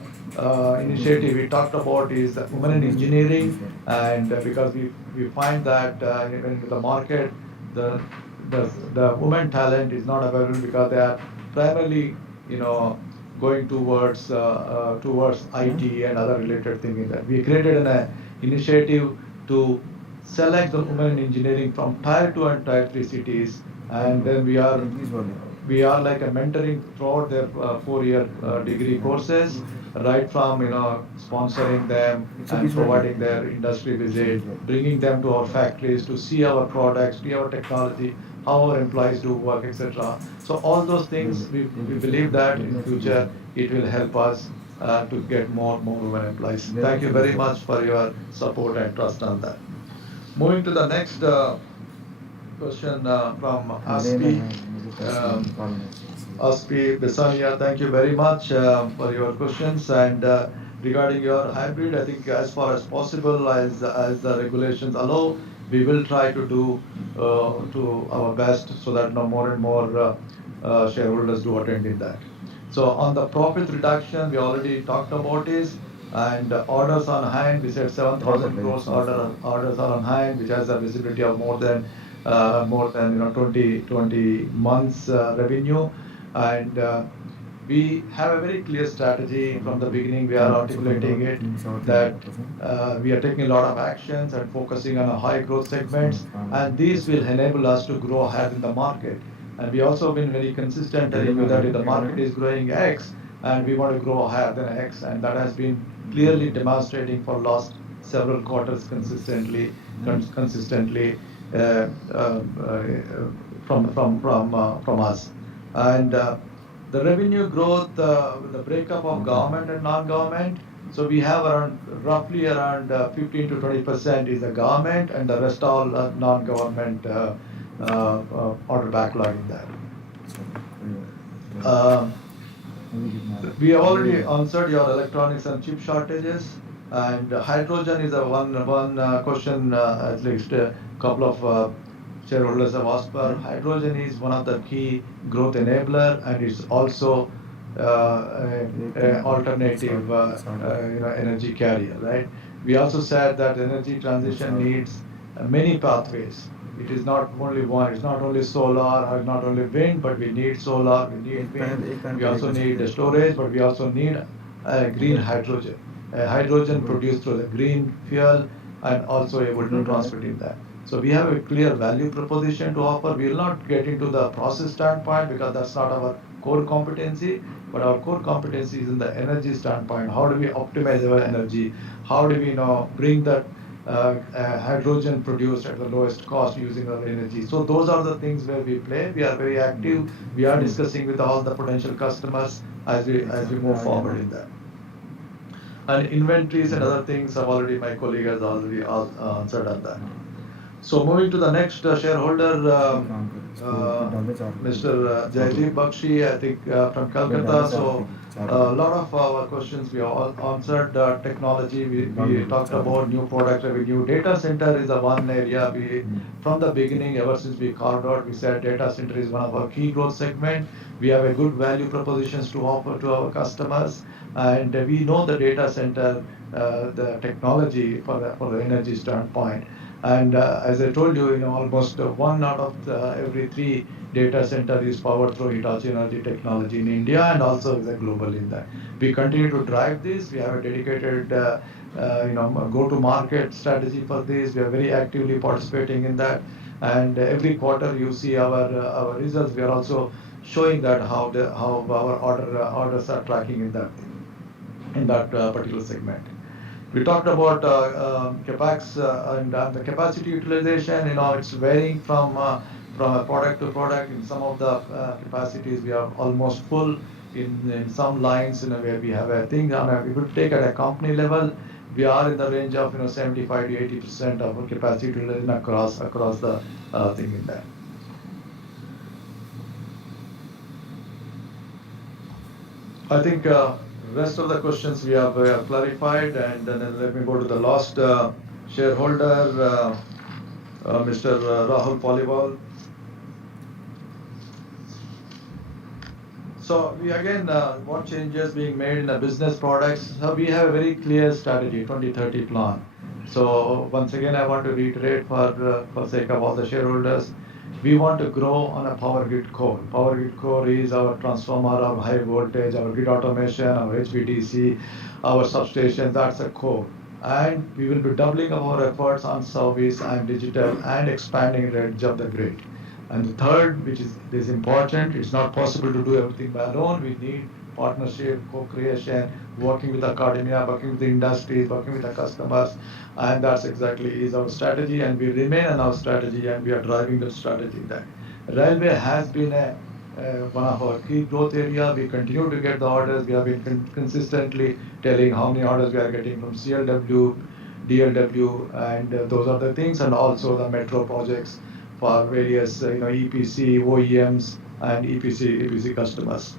initiative we talked about is the women in engineering, and because we find that even with the market, the women talent is not available because they are primarily going towards IT and other related things in that. We created an initiative to select the women in engineering from Tier 2 and Tier 3 cities, and then we are like a mentoring throughout their 4-year degree courses, right from sponsoring them and providing their industry visit, bringing them to our factories to see our products, see our technology, how our employees do work, etc. So all those things, we believe that in the future it will help us to get more women employees. Thank you very much for your support and trust on that. Moving to the next question from Aspi Besania. Thank you very much for your questions. And regarding your hybrid, I think as far as possible, as the regulations allow, we will try to do to our best so that more and more shareholders do attend in that. So on the profit reduction, we already talked about it. And orders on hand, we said 7,000 crores orders are on hand, which has a visibility of more than 20 months revenue. And we have a very clear strategy from the beginning. We are articulating it that we are taking a lot of actions and focusing on a high growth segments, and these will enable us to grow ahead in the market. And we also been very consistent telling you that if the market is growing X, and we want to grow higher than X, and that has been clearly demonstrating for last several quarters consistently from us. And The revenue growth, the breakup of government and non-government. So we have roughly around 15 to 20% is the government, and the rest all non-government order backlog in that. We have already answered your electronics and chip shortages, and hydrogen is a one question at least a couple of shareholders have asked for. Hydrogen is one of the key growth enabler, and it's also an alternative energy carrier, right? We also said that energy transition needs many pathways. It is not only one, it's not only solar or not only wind, but we need solar, we need wind, we also need storage, but we also need green hydrogen. Hydrogen produced through the green fuel and also able to transport in that. So we have a clear value proposition to offer. We will not get into the process standpoint because that's not our core competency, but our core competency is in the energy standpoint. How do we optimize our energy? How do we bring that hydrogen produced at the lowest cost using our energy? So those are the things where we play. We are very active. We are discussing with all the potential customers as we move forward in that. And inventories and other things my colleague has already answered on that. So moving to the next shareholder, Mr. Jaideep Bakshi, I think from Calcutta. So a lot of our questions we all answered. Technology, we talked about new product revenue. Data center is the one area from the beginning, ever since we carved out, we said data center is one of our key growth segment. We have a good value propositions to offer to our customers, and we know the data center, the technology for the energy standpoint. And as I told you, almost 1 out of every 3 data center is powered through Hitachi Energy technology in India and also global in that. We continue to drive this. We have a dedicated go-to-market strategy for this. We are very actively participating in that. And every quarter you see our results. We are also showing that how our orders are tracking in that particular segment. We talked about capex and the capacity utilization. It's varying from a product to product. In some of the capacities, we are almost full. In some lines, where we have a thing. We could take at a company level, we are in the range of 75 to 80% of our capacity utilization across the thing in there. I think rest of the questions we have clarified, and then let me go to the last shareholder, Mr. Rahul Paliwal. So we again, what changes being made in the business products? So we have a very clear strategy, 2030 plan. So once again, I want to reiterate for sake of all the shareholders, we want to grow on a power grid core. Power grid core is our transformer, our high voltage, our grid automation, our HVDC, our substation. That's a core. And we will be doubling our efforts on service and digital and expanding the edge of the grid. And the third, which is important, it's not possible to do everything by alone. We need partnership, co-creation, working with academia, working with the industries, working with the customers, and that's exactly is our strategy, and we remain on our strategy, and we are driving the strategy there. Railway has been one of our key growth area. We continue to get the orders. We have been consistently telling how many orders we are getting from CLW, DLW, and those are the things, and also the metro projects for various EPC, OEMs, and EPC customers.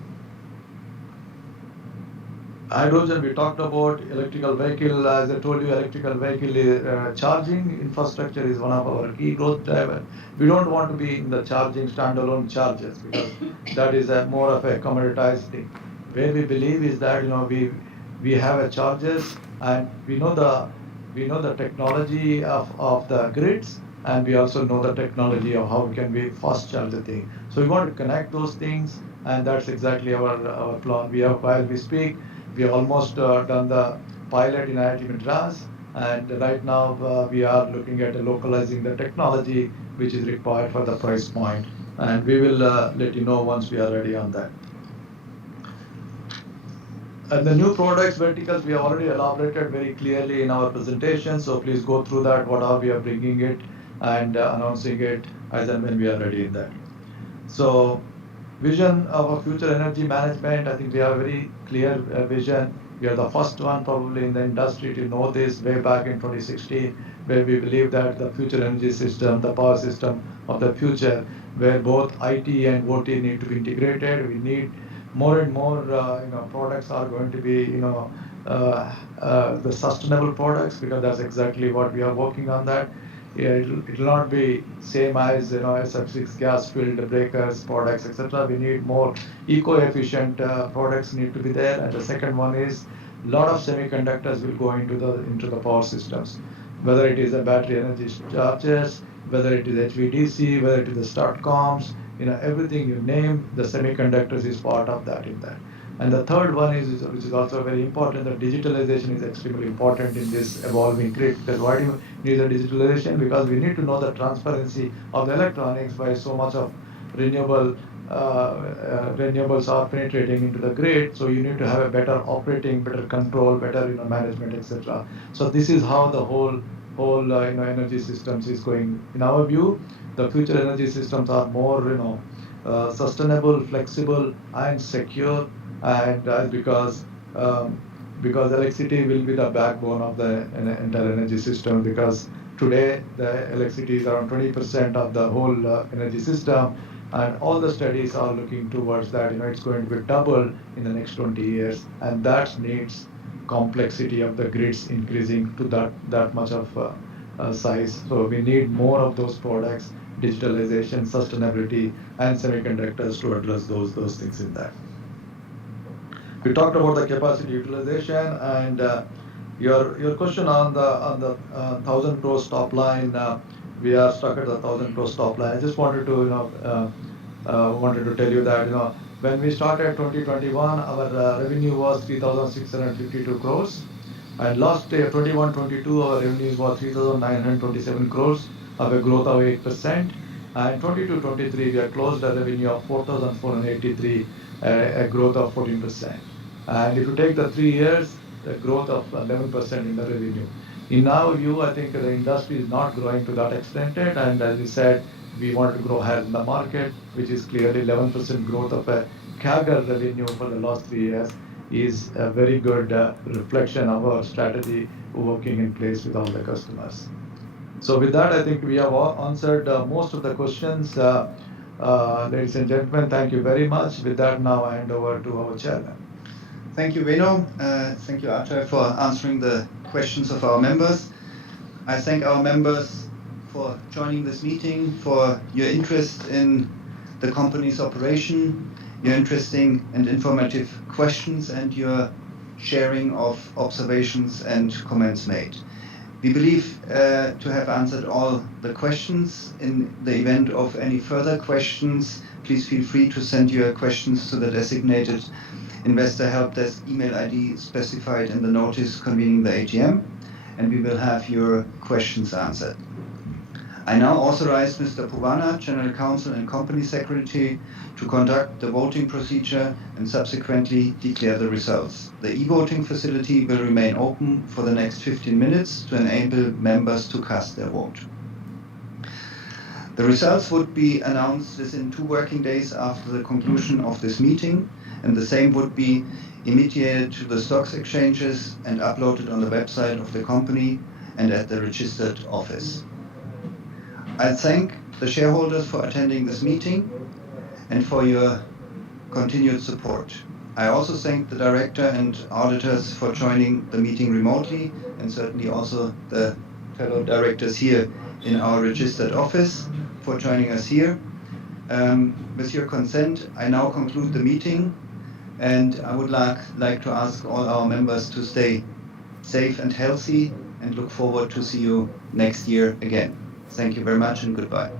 Hydrogen, we talked about electrical vehicle. As I told you, electrical vehicle charging infrastructure is one of our key growth drivers. We don't want to be in the charging standalone chargers because that is more of a commoditized thing. Where we believe is that we have a chargers, and we know the technology of the grids, and we also know the technology of how can we fast charge the thing. So we want to connect those things, and that's exactly our plan. While we speak, we have almost done the pilot in IIT Madras, and right now we are looking at localizing the technology which is required for the price point, and we will let you know once we are ready on that. And the new products verticals, we have already elaborated very clearly in our presentation, so please go through that, what are we are bringing it and announcing it as and when we are ready in that. So Vision of a future energy management, I think we have a very clear vision. We are the first one probably in the industry to know this way back in 2016, where we believe that the future energy system, the power system of the future, where both IT and OT need to be integrated. We need more and more products are going to be the sustainable products, because that's exactly what we are working on that. Yeah, it'll not be same as SF6 gas filled breakers products, etc. We need more eco-efficient products need to be there. And the second one is a lot of semiconductors will go into the power systems, whether it is a battery energy chargers, whether it is HVDC, whether it is the STATCOMs, everything you name, the semiconductors is part of that in that. And the third one is, which is also very important, that digitalization is extremely important in this evolving grid. Because why do you need the digitalization? Because we need to know the transparency of the electronics by so much of renewables are penetrating into the grid. So you need to have a better operating, better control, better management, etc. So this is how the whole energy systems is going. In our view, the future energy systems are more sustainable, flexible, and secure. And because electricity will be the backbone of the entire energy system, because today the electricity is around 20% of the whole energy system, and all the studies are looking towards that. It's going to be double in the next 20 years, and that needs complexity of the grids increasing to that much of size. So we need more of those products, digitalization, sustainability, and semiconductors to address those things in that. We talked about the capacity utilization, and your question on the 1,000 crores top line. We are stuck at the 1,000 crores top line. I just wanted to tell you that when we started 2021, our revenue was 3,652 crores, and last year 21-22 our revenues was 3,927 crores, of a growth of 8%. And 22-23 we have closed a revenue of 4,483, a growth of 14%. And if you take the 3 years, the growth of 11% in the revenue. In our view, I think the industry is not growing to that extent, and as we said, we want to grow higher in the market, which is clearly 11% growth of a CAGR revenue for the last 3 years is a very good reflection of our strategy working in place with all the customers. So with that, I think we have answered most of the questions. Ladies and gentlemen, thank you very much. With that, now I hand over to our chairman. Thank you, Venu. Thank you, Ajay, for answering the questions of our members. I thank our members for joining this meeting, for your interest in the company's operation, your interesting and informative questions, and your sharing of observations and comments made. We believe to have answered all the questions. In the event of any further questions, please feel free to send your questions to the designated Investor Help Desk email ID specified in the notice convening the AGM, and we will have your questions answered. I now authorize Mr. Puvana, General Counsel and Company Secretary, to conduct the voting procedure and subsequently declare the results. The e-voting facility will remain open for the next 15 minutes to enable members to cast their vote. The results would be announced within 2 working days after the conclusion of this meeting, and the same would be immediated to the stock exchanges and uploaded on the website of the company and at the registered office. I thank the shareholders for attending this meeting and for your continued support. I also thank the director and auditors for joining the meeting remotely, and certainly also the fellow directors here in our registered office for joining us here. With your consent, I now conclude the meeting, and I would like to ask all our members to stay safe and healthy, and look forward to see you next year again. Thank you very much and goodbye.